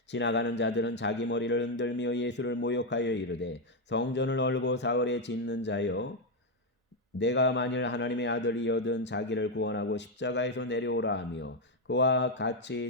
지나가는 자들은 자기 머리를 흔들며 예수를 모욕하여 이르되 성전을 얼고 사흘에 짓는 자여 내가 만일 하나님의 아들이여든 자기를 구원하고 십자가에서 내려오라 하며 그와 같이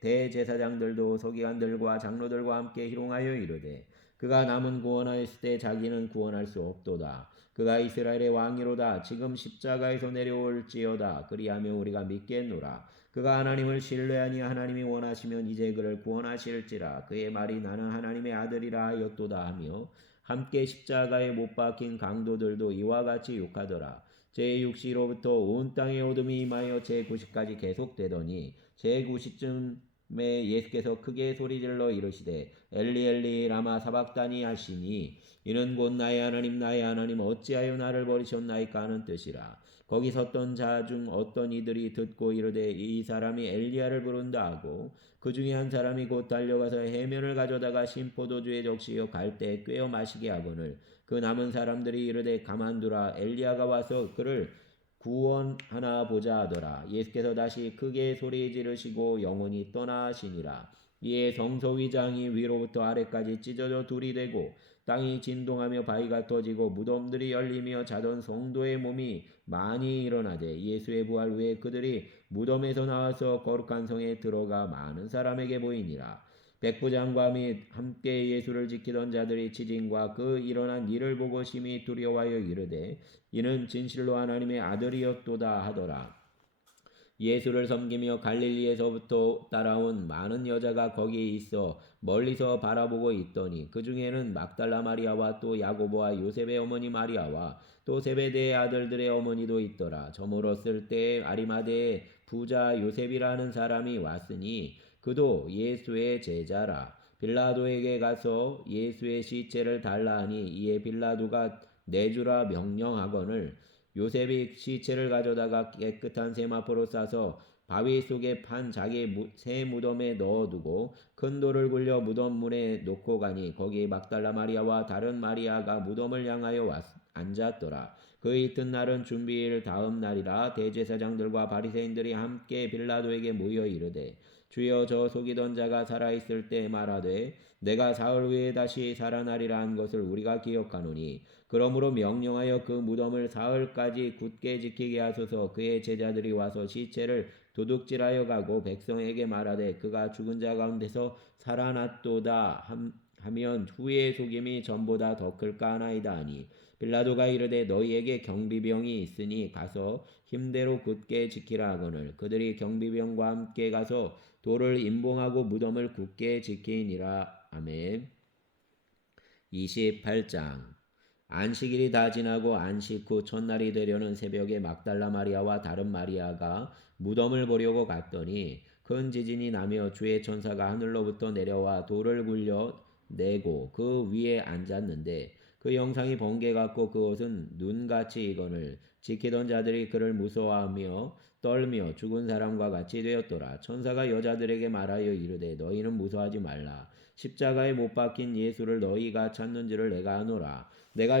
대제사장들도 서기관들과 장로들과 함께 희롱하여 이르되 그가 남은 구원하였을 때 자기는 구원할 수 없도다. 그가 이스라엘의 왕이로다. 지금 십자가에서 내려올지어다. 그리하며 우리가 믿겠노라. 그가 하나님을 신뢰하니 하나님이 원하시면 이제 그를 구원하실지라. 그의 말이 나는 하나님의 아들이라 하였도다 하며 함께 십자가에 못 박힌 강도들도 이와 같이 욕하더라. 제6시로부터 온 땅에 어둠이 임하여 제9시까지 계속되더니 제9시쯤에 예수께서 크게 소리질러 이르시되 엘리 엘리 라마 사박다니 하시니 이는 곧 나의 하나님 어찌하여 나를 버리셨나이까 하는 뜻이라. 거기 섰던 자 중 어떤 이들이 듣고 이르되 이 사람이 엘리야를 부른다 하고 그 중에 한 사람이 곧 달려가서 해면을 가져다가 신포도주에 적시어 갈대에 꿰어 마시게 하거늘 그 남은 사람들이 이르되 가만두라 엘리야가 와서 그를 구원하나 보자 하더라. 예수께서 다시 크게 소리 지르시고 영혼이 떠나시니라. 이에 성소위장이 위로부터 아래까지 찢어져 둘이 되고 땅이 진동하며 바위가 터지고 무덤들이 열리며 자던 성도의 몸이 많이 일어나되 예수의 부활 후에 그들이 무덤에서 나와서 거룩한 성에 들어가 많은 사람에게 보이니라. 백부장과 및 함께 예수를 지키던 자들이 지진과 그 일어난 일을 보고 심히 두려워하여 이르되 이는 진실로 하나님의 아들이었도다 하더라. 예수를 섬기며 갈릴리에서부터 따라온 많은 여자가 거기에 있어 멀리서 바라보고 있더니 그 중에는 막달라 마리아와 또 야고보와 요셉의 어머니 마리아와 또 세베대의 아들들의 어머니도 있더라. 저물었을 때 아리마대의 부자 요셉이라는 사람이 왔으니 그도 예수의 제자라. 빌라도에게 가서 예수의 시체를 달라 하니 이에 빌라도가 내주라 명령하거늘 요셉이 시체를 가져다가 깨끗한 세마포로 싸서 바위 속에 판 자기 새 무덤에 넣어두고 큰 돌을 굴려 무덤 문에 놓고 가니 거기 막달라 마리아와 다른 마리아가 무덤을 향하여 앉았더라. 그 이튿날은 준비일 다음 날이라 대제사장들과 바리새인들이 함께 빌라도에게 모여 이르되 주여 저 속이던 자가 살아있을 때 말하되 내가 사흘 후에 다시 살아나리라 한 것을 우리가 기억하노니 그러므로 명령하여 그 무덤을 사흘까지 굳게 지키게 하소서. 그의 제자들이 와서 시체를 도둑질하여 가고 백성에게 말하되 그가 죽은 자 가운데서 살아났도다 하면 후의 속임이 전보다 더 클까 하나이다 하니 빌라도가 이르되 너희에게 경비병이 있으니 가서 힘대로 굳게 지키라 하거늘 그들이 경비병과 함께 가서 돌을 임봉하고 무덤을 굳게 지키니라. 아멘. 28장 안식일이 다 지나고 안식 후 첫날이 되려는 새벽에 막달라 마리아와 다른 마리아가 무덤을 보려고 갔더니 큰 지진이 나며 주의 천사가 하늘로부터 내려와 돌을 굴려 내고 그 위에 앉았는데 그 영상이 번개 같고 그 옷은 눈같이 이거늘 지키던 자들이 그를 무서워하며 떨며 죽은 사람과 같이 되었더라. 천사가 여자들에게 말하여 이르되 너희는 무서워하지 말라. 십자가에 못 박힌 예수를 너희가 찾는지를 내가 아노라. 내가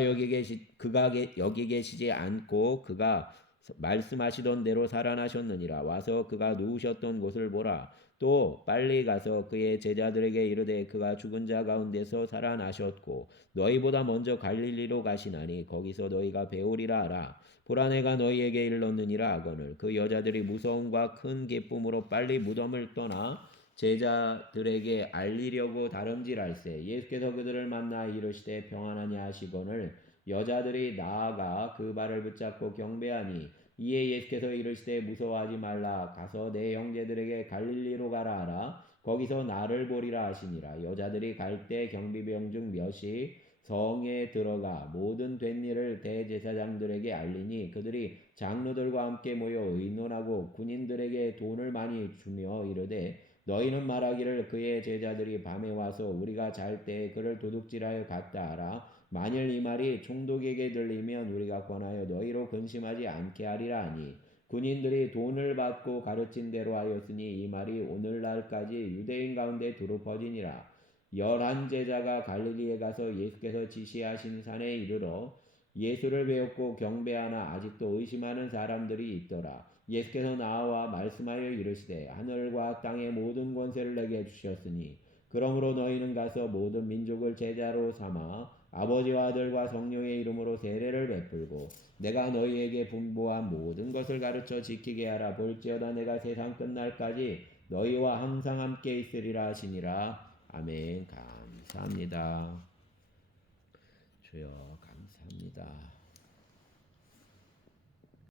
그가 여기 계시지 않고 그가 말씀하시던 대로 살아나셨느니라. 와서 그가 누우셨던 곳을 보라. 또 빨리 가서 그의 제자들에게 이르되 그가 죽은 자 가운데서 살아나셨고 너희보다 먼저 갈릴리로 가시나니 거기서 너희가 배우리라 하라. 보라 내가 너희에게 일렀느니라 하거늘 그 여자들이 무서움과 큰 기쁨으로 빨리 무덤을 떠나 제자들에게 알리려고 다름질할세. 예수께서 그들을 만나 이르시되 평안하냐 하시거늘 여자들이 나아가 그 발을 붙잡고 경배하니 이에 예수께서 이르시되 무서워하지 말라. 가서 내 형제들에게 갈릴리로 가라 하라. 거기서 나를 보리라 하시니라. 여자들이 갈 때 경비병 중 몇이 성에 들어가 모든 된 일을 대제사장들에게 알리니 그들이 장로들과 함께 모여 의논하고 군인들에게 돈을 많이 주며 이르되 너희는 말하기를 그의 제자들이 밤에 와서 우리가 잘 때 그를 도둑질하여 갔다 하라. 만일 이 말이 총독에게 들리면 우리가 권하여 너희로 근심하지 않게 하리라 하니 군인들이 돈을 받고 가르친 대로 하였으니 이 말이 오늘날까지 유대인 가운데 두루 퍼지니라. 11 제자가 갈릴리에 가서 예수께서 지시하신 산에 이르러 예수를 배웠고 경배하나 아직도 의심하는 사람들이 있더라. 예수께서 나와 말씀하여 이르시되 하늘과 땅의 모든 권세를 내게 주셨으니 그러므로 너희는 가서 모든 민족을 제자로 삼아 아버지와 아들과 성령의 이름으로 세례를 베풀고 내가 너희에게 분부한 모든 것을 가르쳐 지키게 하라. 볼지어다 내가 세상 끝날까지 너희와 항상 함께 있으리라 하시니라. 아멘. 감사합니다. 주여 감사합니다.